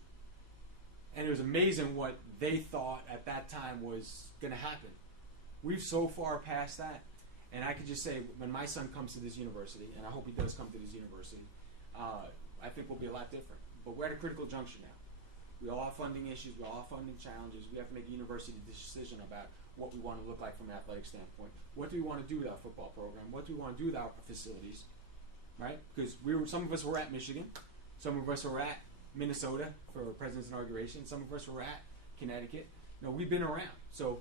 And it was amazing what they thought at that time was going to happen. We've so far past that, and I could just say, when my son comes to this university, and I hope he does come to this university, I think we'll be a lot different. But we're at a critical juncture now. We all have funding issues. We all have funding challenges. We have to make a university decision about what we want to look like from an athletic standpoint. What do we want to do with our football program? What do we want to do with our facilities? Right? Because some of us were at Michigan. Some of us were at Minnesota for President's inauguration. Some of us were at Connecticut. No, we've been around. So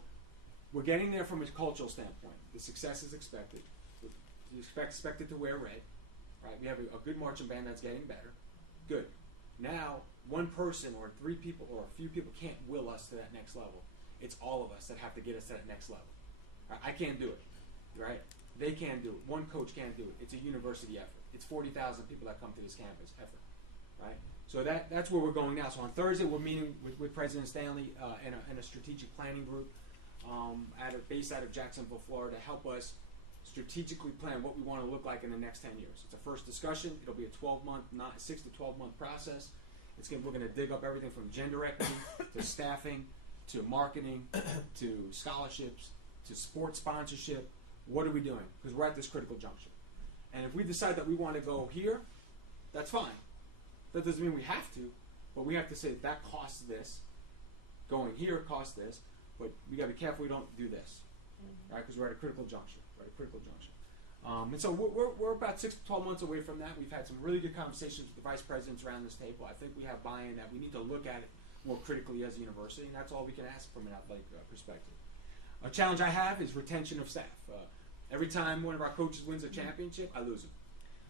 we're getting there from a cultural standpoint. The success is expected. You expected to wear red. Right? We have a good marching band that's getting better. Good. Now, one person or three people or a few people can't will us to that next level. It's all of us that have to get us to that next level. Right? I can't do it. Right? They can't do it. One coach can't do it. It's a university effort. It's 40,000 people that come to this campus effort. Right? So that's where we're going now. So on Thursday, we're meeting with President Stanley in a strategic planning group based out of Jacksonville, Florida, to help us strategically plan what we want to look like in the next 10 years. It's a first discussion. It'll be a 12-month, not a 6 to 12-month process. We're going to dig up everything from gender equity to staffing to marketing to scholarships to sports sponsorship. What are we doing? Because we're at this critical juncture. And if we decide that we want to go here, that's fine. That doesn't mean we have to, but we have to say that costs this. Going here costs this, but we got to be careful we don't do this, right? Because we're at a critical juncture. And so we're about 6 to 12 months away from that. We've had some really good conversations with the vice presidents around this table. I think we have buy-in that we need to look at it more critically as a university, and that's all we can ask from an athletic perspective. A challenge I have is retention of staff. Every time one of our coaches wins a championship, I lose him.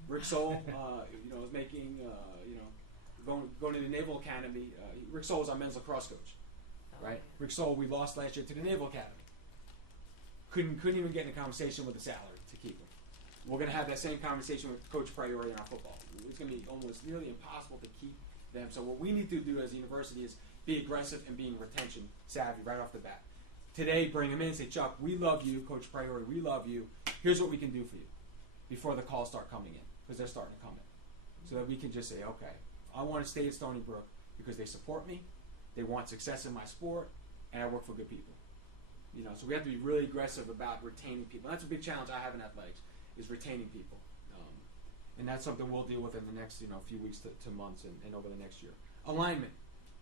Rick Sohl, is making, going to the Naval Academy. Rick Sohl is our men's lacrosse coach, right? Rick Sohl, we lost last year to the Naval Academy. Couldn't even get in a conversation with the salary to keep him. We're going to have that same conversation with Coach Priori in our football. It's going to be almost nearly impossible to keep them. So what we need to do as a university is be aggressive and being retention savvy right off the bat. Today, bring them in and say, Chuck, we love you, Coach Priori, we love you. Here's what we can do for you before the calls start coming in, because they're starting to come in. So that we can just say, okay, I want to stay at Stony Brook because they support me, they want success in my sport, and I work for good people. So we have to be really aggressive about retaining people. And that's a big challenge I have in athletics, is retaining people. And that's something we'll deal with in the next few weeks to months and over the next year. Alignment.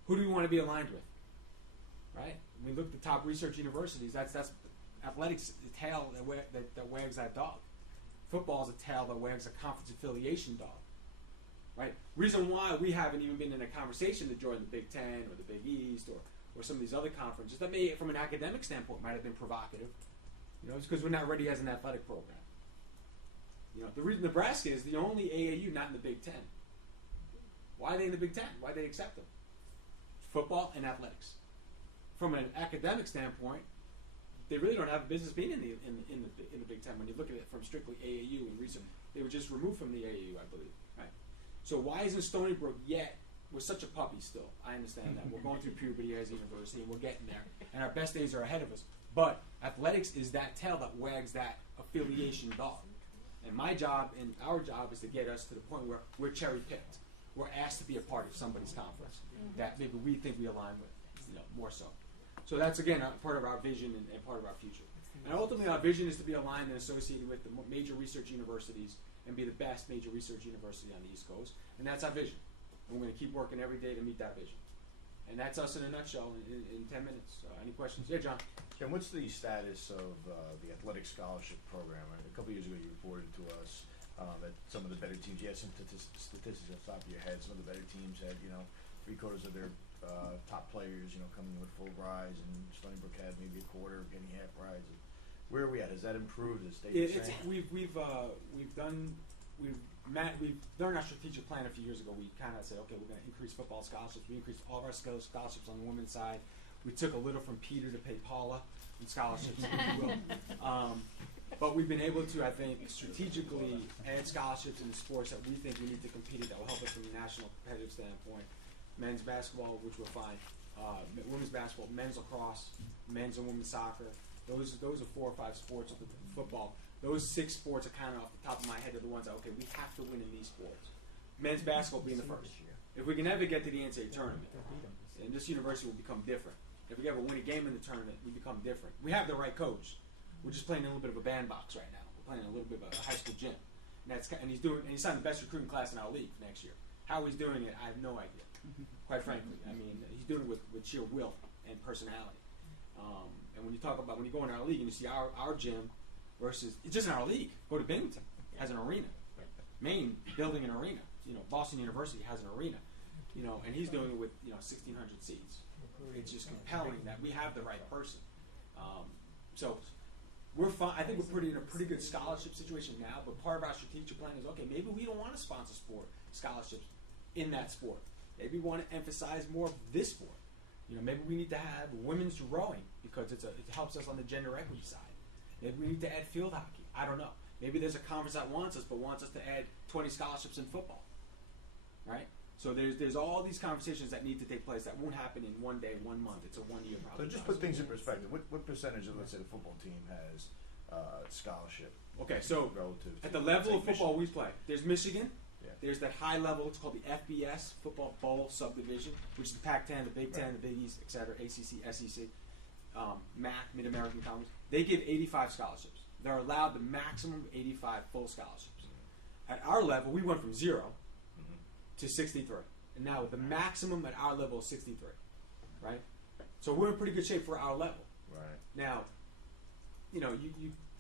Who do we want to be aligned with? Right? When we look at the top research universities, that's athletics, the tail that wags that dog. Football is a tail that wags a conference affiliation dog. Right? Reason why we haven't even been in a conversation to join the Big Ten or the Big East or some of these other conferences that may, from an academic standpoint, might have been provocative. It's because we're not ready as an athletic program. The reason Nebraska is the only AAU not in the Big Ten. Why are they in the Big Ten? Why do they accept them? Football and athletics. From an academic standpoint, they really don't have a business being in the Big Ten when you look at it from strictly AAU and research. They were just removed from the AAU, I believe. Right? So why isn't Stony Brook yet? We're such a puppy still. I understand that. We're going through puberty as a university, and we're getting there. And our best days are ahead of us. But athletics is that tail that wags that affiliation dog. And my job and our job is to get us to the point where we're cherry-picked. We're asked to be a part of somebody's conference that maybe we think we align with, more so. So that's, again, part of our vision and part of our future. And ultimately, our vision is to be aligned and associated with the major research universities and be the best major research university on the East Coast. And that's our vision. And we're going to keep working every day to meet that vision. And that's us in a nutshell in 10 minutes. Any questions? Yeah, John. Ken, what's the status of the athletic scholarship program? A couple of years ago, you reported to us that some of the better teams, you had some statistics off the top of your head. Some of the better teams had, 3/4 of their top players, coming in with full rides, and Stony Brook had maybe a quarter getting half rides. Where are we at? Has that improved? Has it stayed the same? We've done our strategic plan a few years ago. We kind of said, okay, we're going to increase football scholarships. We increased all of our scholarships on the women's side. We took a little from Peter to pay Paula in scholarships, if you will. But we've been able to, I think, strategically add scholarships in the sports that we think we need to compete at that will help us from a national competitive standpoint. Men's basketball, which we're fine. Women's basketball, men's lacrosse, men's and women's soccer. Those are 4 or 5 sports. Football. Those 6 sports are kind of off the top of my head are the ones that, okay, we have to win in these sports. Men's basketball being the first. If we can ever get to the NCAA tournament, and this university will become different. If we ever win a game in the tournament, we become different. We have the right coach. We're just playing in a little bit of a bandbox right now. We're playing in a little bit of a high school gym. And he's signed the best recruiting class in our league for next year. How he's doing it, I have no idea. quite frankly. I mean, he's doing it with sheer will and personality. And when you talk about, when you go in our league and you see our gym versus, it's just in our league. Go to Binghamton, has an arena. Maine building an arena. Boston University has an arena. And he's doing it with 1,600 seats. It's just compelling that we have the right person. So we're fine. I think we're in a pretty good scholarship situation now. But part of our strategic plan is, okay, maybe we don't want to sponsor scholarships in that sport. Maybe we want to emphasize more of this sport. Maybe we need to have women's rowing because it helps us on the gender equity side. Maybe we need to add field hockey. I don't know. Maybe there's a conference that wants us to add 20 scholarships in football. Right? So there's all these conversations that need to take place that won't happen in one day, 1 month. It's a 1 year So process. just put things in perspective. What percentage of, let's say, the football team has scholarship? Okay, so relative to, at the level of let's say, football we play, there's Michigan. Yeah. There's that high level. It's called the FBS, Football Bowl Subdivision, which is the Pac-10, the Big Ten, the Big East, etc. ACC, SEC, MAC, Mid-American Conference. They give 85 scholarships. They're allowed the maximum of 85 full scholarships. At our level, we went from 0 to 63. And now the maximum at our level is 63, right? So we're in pretty good shape for our level. Right. Now, you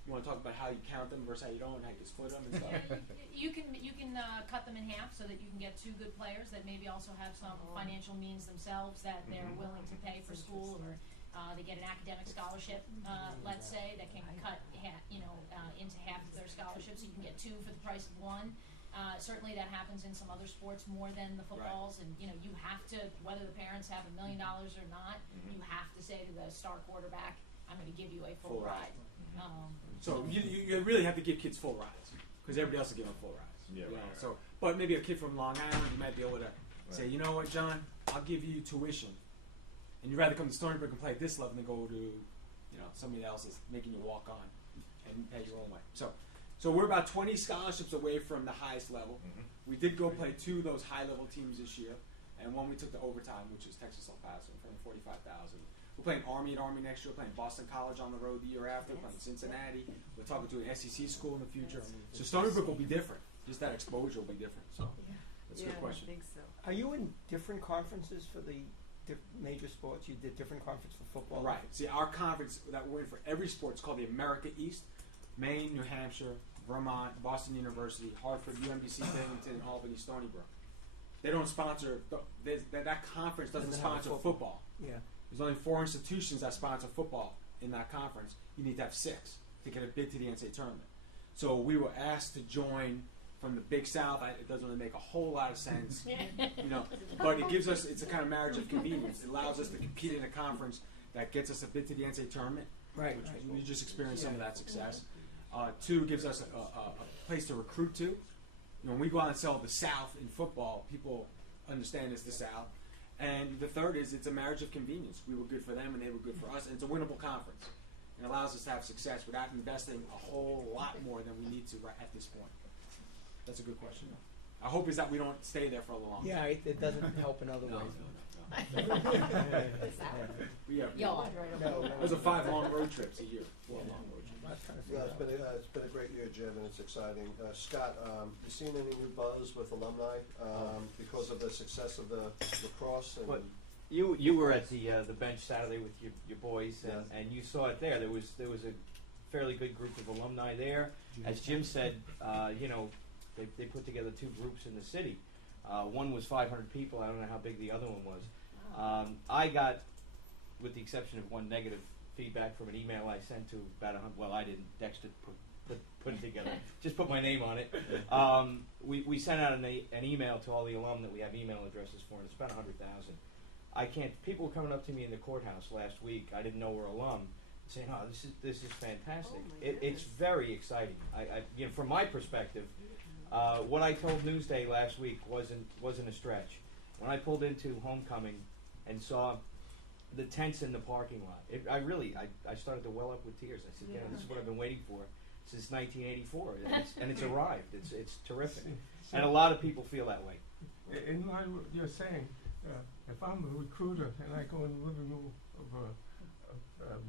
want to talk about how you count them versus how you don't, how you split them and stuff. You can cut them in half so that you can get 2 good players that maybe also have some financial means themselves that they're willing to pay for school, or they get an academic scholarship, let's say, that can cut into half of their scholarship, so you can get 2 for the price of 1. Certainly that happens in some other sports more than the footballs, and you have to, whether the parents have $1 million or not, you have to say to the star quarterback, I'm going to give you a full ride. So you really have to give kids full rides because everybody else is giving full rides. Yeah. Right. So, but maybe a kid from Long Island, you might be able to say, you know what, John, I'll give you tuition, and you'd rather come to Stony Brook and play at this level than go to, somebody else is making you walk on and pay your own way. So we're about 20 scholarships away from the highest level. We did go play 2 of those high-level teams this year, and one we took to overtime, which is Texas El Paso, in front of 45,000. We're playing Army at Army next year. We're playing Boston College on the road the year after. Playing Cincinnati. We're talking to an SEC school in the future. So Stony Brook will be different. Just that exposure will be different. So that's a good question. I think so. Are you in different conferences for the major sports? You did different conference for football? Right. See, our conference that we're in for every sport is called the America East. Maine, New Hampshire, Vermont, Boston University, Hartford, UMBC, Binghamton, Albany, Stony Brook. They don't sponsor, that conference doesn't sponsor football. Yeah. There's only 4 institutions that sponsor football in that conference. You need to have 6 to get a bid to the NCAA tournament. So we were asked to join from the Big South. It doesn't really make a whole lot of sense, but it gives us, it's a kind of marriage of convenience. It allows us to compete in a conference that gets us a bid to the NCAA tournament. Right. We just experienced some of that success. 2, gives us a place to recruit to. When we go out and sell the South in football, people understand it's the South. And the 3rd is it's a marriage of convenience. We were good for them and they were good for us, and it's a winnable conference. It allows us to have success without investing a whole lot more than we need to right at this point. That's a good question. Our hope is that we don't stay there for a long time. Yeah, it doesn't help in other ways. Those are 5 long road trips a year. 4 long road trips. It's been a great year, Jim, and it's exciting. Scott, you seen any new buzz with alumni because of the success of the lacrosse? And You were at the bench Saturday with your boys, and you saw it there. There was a fairly good group of alumni there. As Jim said, they put together 2 groups in the city. One was 500 people. I don't know how big the other one was. I got, with the exception of one negative feedback from an email I sent to about 100. Well, I didn't. Dexter put it together. Just put my name on it. We sent out an email to all the alum that we have email addresses for, and it's about 100,000. People were coming up to me in the courthouse last week. I didn't know we're alum, saying, "Oh, this is fantastic." It's very exciting. From my perspective, what I told Newsday last week wasn't a stretch. When I pulled into homecoming and saw the tents in the parking lot, I started to well up with tears. I said, "This is what I've been waiting for since 1984, and it's arrived. It's terrific." And a lot of people feel that way. In line with what you're saying, if I'm a recruiter and I go in the living room of a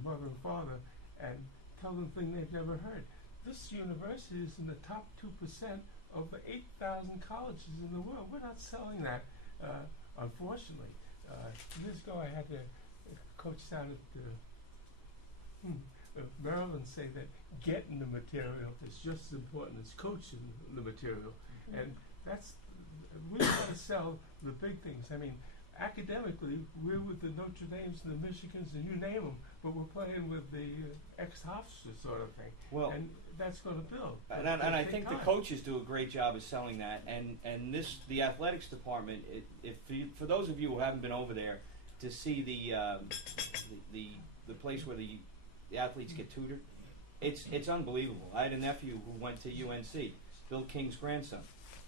mother and father and tell them things they've never heard, this university is in the top 2% of the 8,000 colleges in the world. We're not selling that. unfortunately, years ago I had a coach down at Maryland say that getting the material is just as important as coaching the material. And that's, we want to sell the big things. I mean, academically, we're with the Notre Dames and the Michigans and you name them, but we're playing with the ex-Hofstra sort of thing. Well, and that's going to build. And I think the coaches do a great job of selling that. And the athletics department, for those of you who haven't been over there to see the place where the athletes get tutored, it's unbelievable. I had a nephew who went to UNC, Bill King's grandson,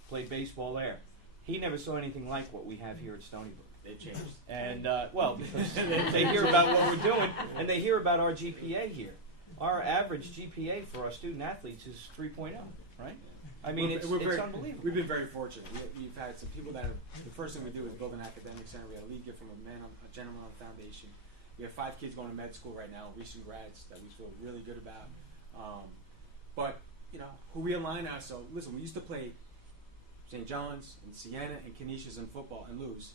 played baseball there. He never saw anything like what we have here at Stony Brook. They changed. And, because they hear about what we're doing, and they hear about our GPA here. Our average GPA for our student athletes is 3.0, right? I mean, it's unbelievable. We've been very fortunate. We've had some people that the first thing we do is build an academic center. We had a lead gift from a gentleman on the foundation. We have 5 kids going to med school right now, recent grads that we feel really good about. But, you know, who we align ourselves, listen, we used to play St. John's and Siena and Canisius in football and lose.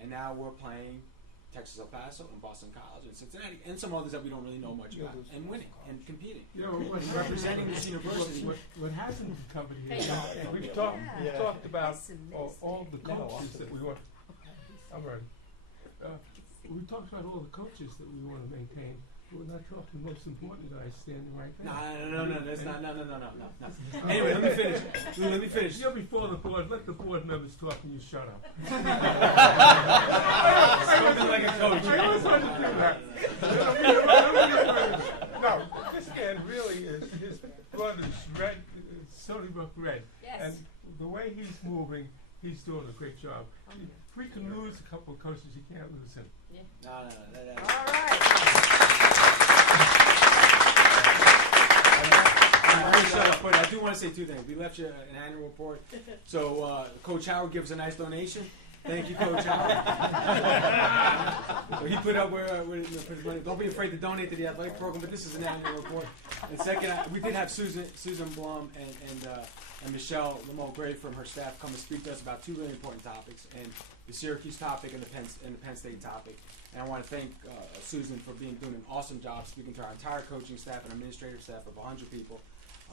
And now we're playing Texas El Paso and Boston College and Cincinnati and some others that we don't really know much about and winning and competing. You know, and representing this university. What hasn't been covered here, and we've talked about all the coaches that we want. I'm ready. We talked about all the coaches that we want to maintain. But we're not talking most important guys standing right there. No. That's not. No. Anyway, let me finish. You're before the board. Let the board members talk and you shut up. Spoken like a coach. I always wanted to do that. No, this man really is. His blood is red, Stony Brook red. Yes. And the way he's moving, he's doing a great job. If we can lose a couple of coaches, you can't lose him. No. All right. I'm going to shut up, but I do want to say 2 things. We left you an annual report. So Coach Howard gives a nice donation. Thank you, Coach Howard. So he put up where his money. Don't be afraid to donate to the athletic program, but this is an annual report. And second, we did have Susan Blum and Michelle Lamont-Gray from her staff come and speak to us about 2 really important topics, and the Syracuse topic and the Penn State topic. And I want to thank Susan for doing an awesome job speaking to our entire coaching staff and administrative staff of 100 people.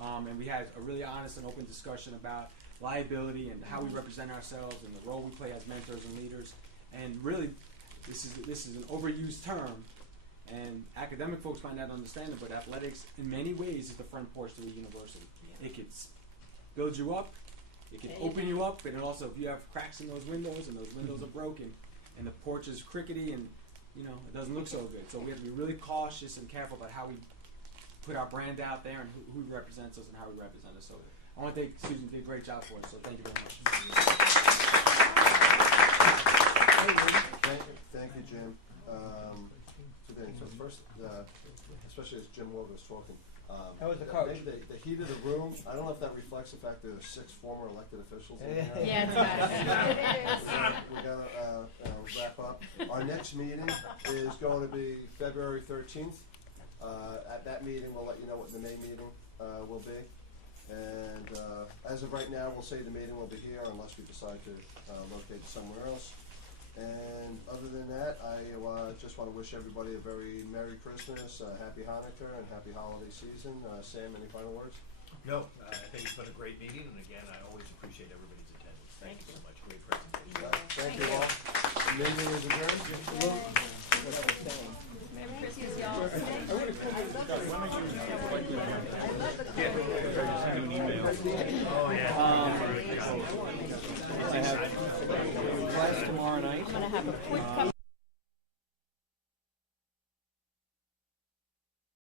And we had a really honest and open discussion about liability and how we represent ourselves and the role we play as mentors and leaders. And really, this is an overused term, and academic folks find that understandable, but athletics in many ways is the front porch to the university. Yeah. It can build you up, it can open you up, and also if you have cracks in those windows and those windows are broken and the porch is crickety and it doesn't look so good. So we have to be really cautious and careful about how we put our brand out there and who represents us and how we represent us. So I want to thank Susan, did a great job for us, so thank you very much. Thank you, Jim. So first, especially as Jim Wood was talking, How was the coach? The heat of the room, I don't know if that reflects the fact that there's 6 former elected officials in here. Yeah, it's bad. We gotta wrap up. Our next meeting is going to be February 13th. At that meeting, we'll let you know what the May meeting will be. And as of right now, we'll say the meeting will be here unless we decide to locate it somewhere else. And other than that, I just want to wish everybody a very Merry Christmas, Happy Hanukkah, and Happy Holiday Season. Sam, any final words? No, I think it's been a great meeting, and again, I always appreciate everybody's attendance. Thank you so much. Great presentation. Thank you all. Meeting is adjourned. Merry Christmas, y'all. I have class tomorrow night. I'm gonna have a quick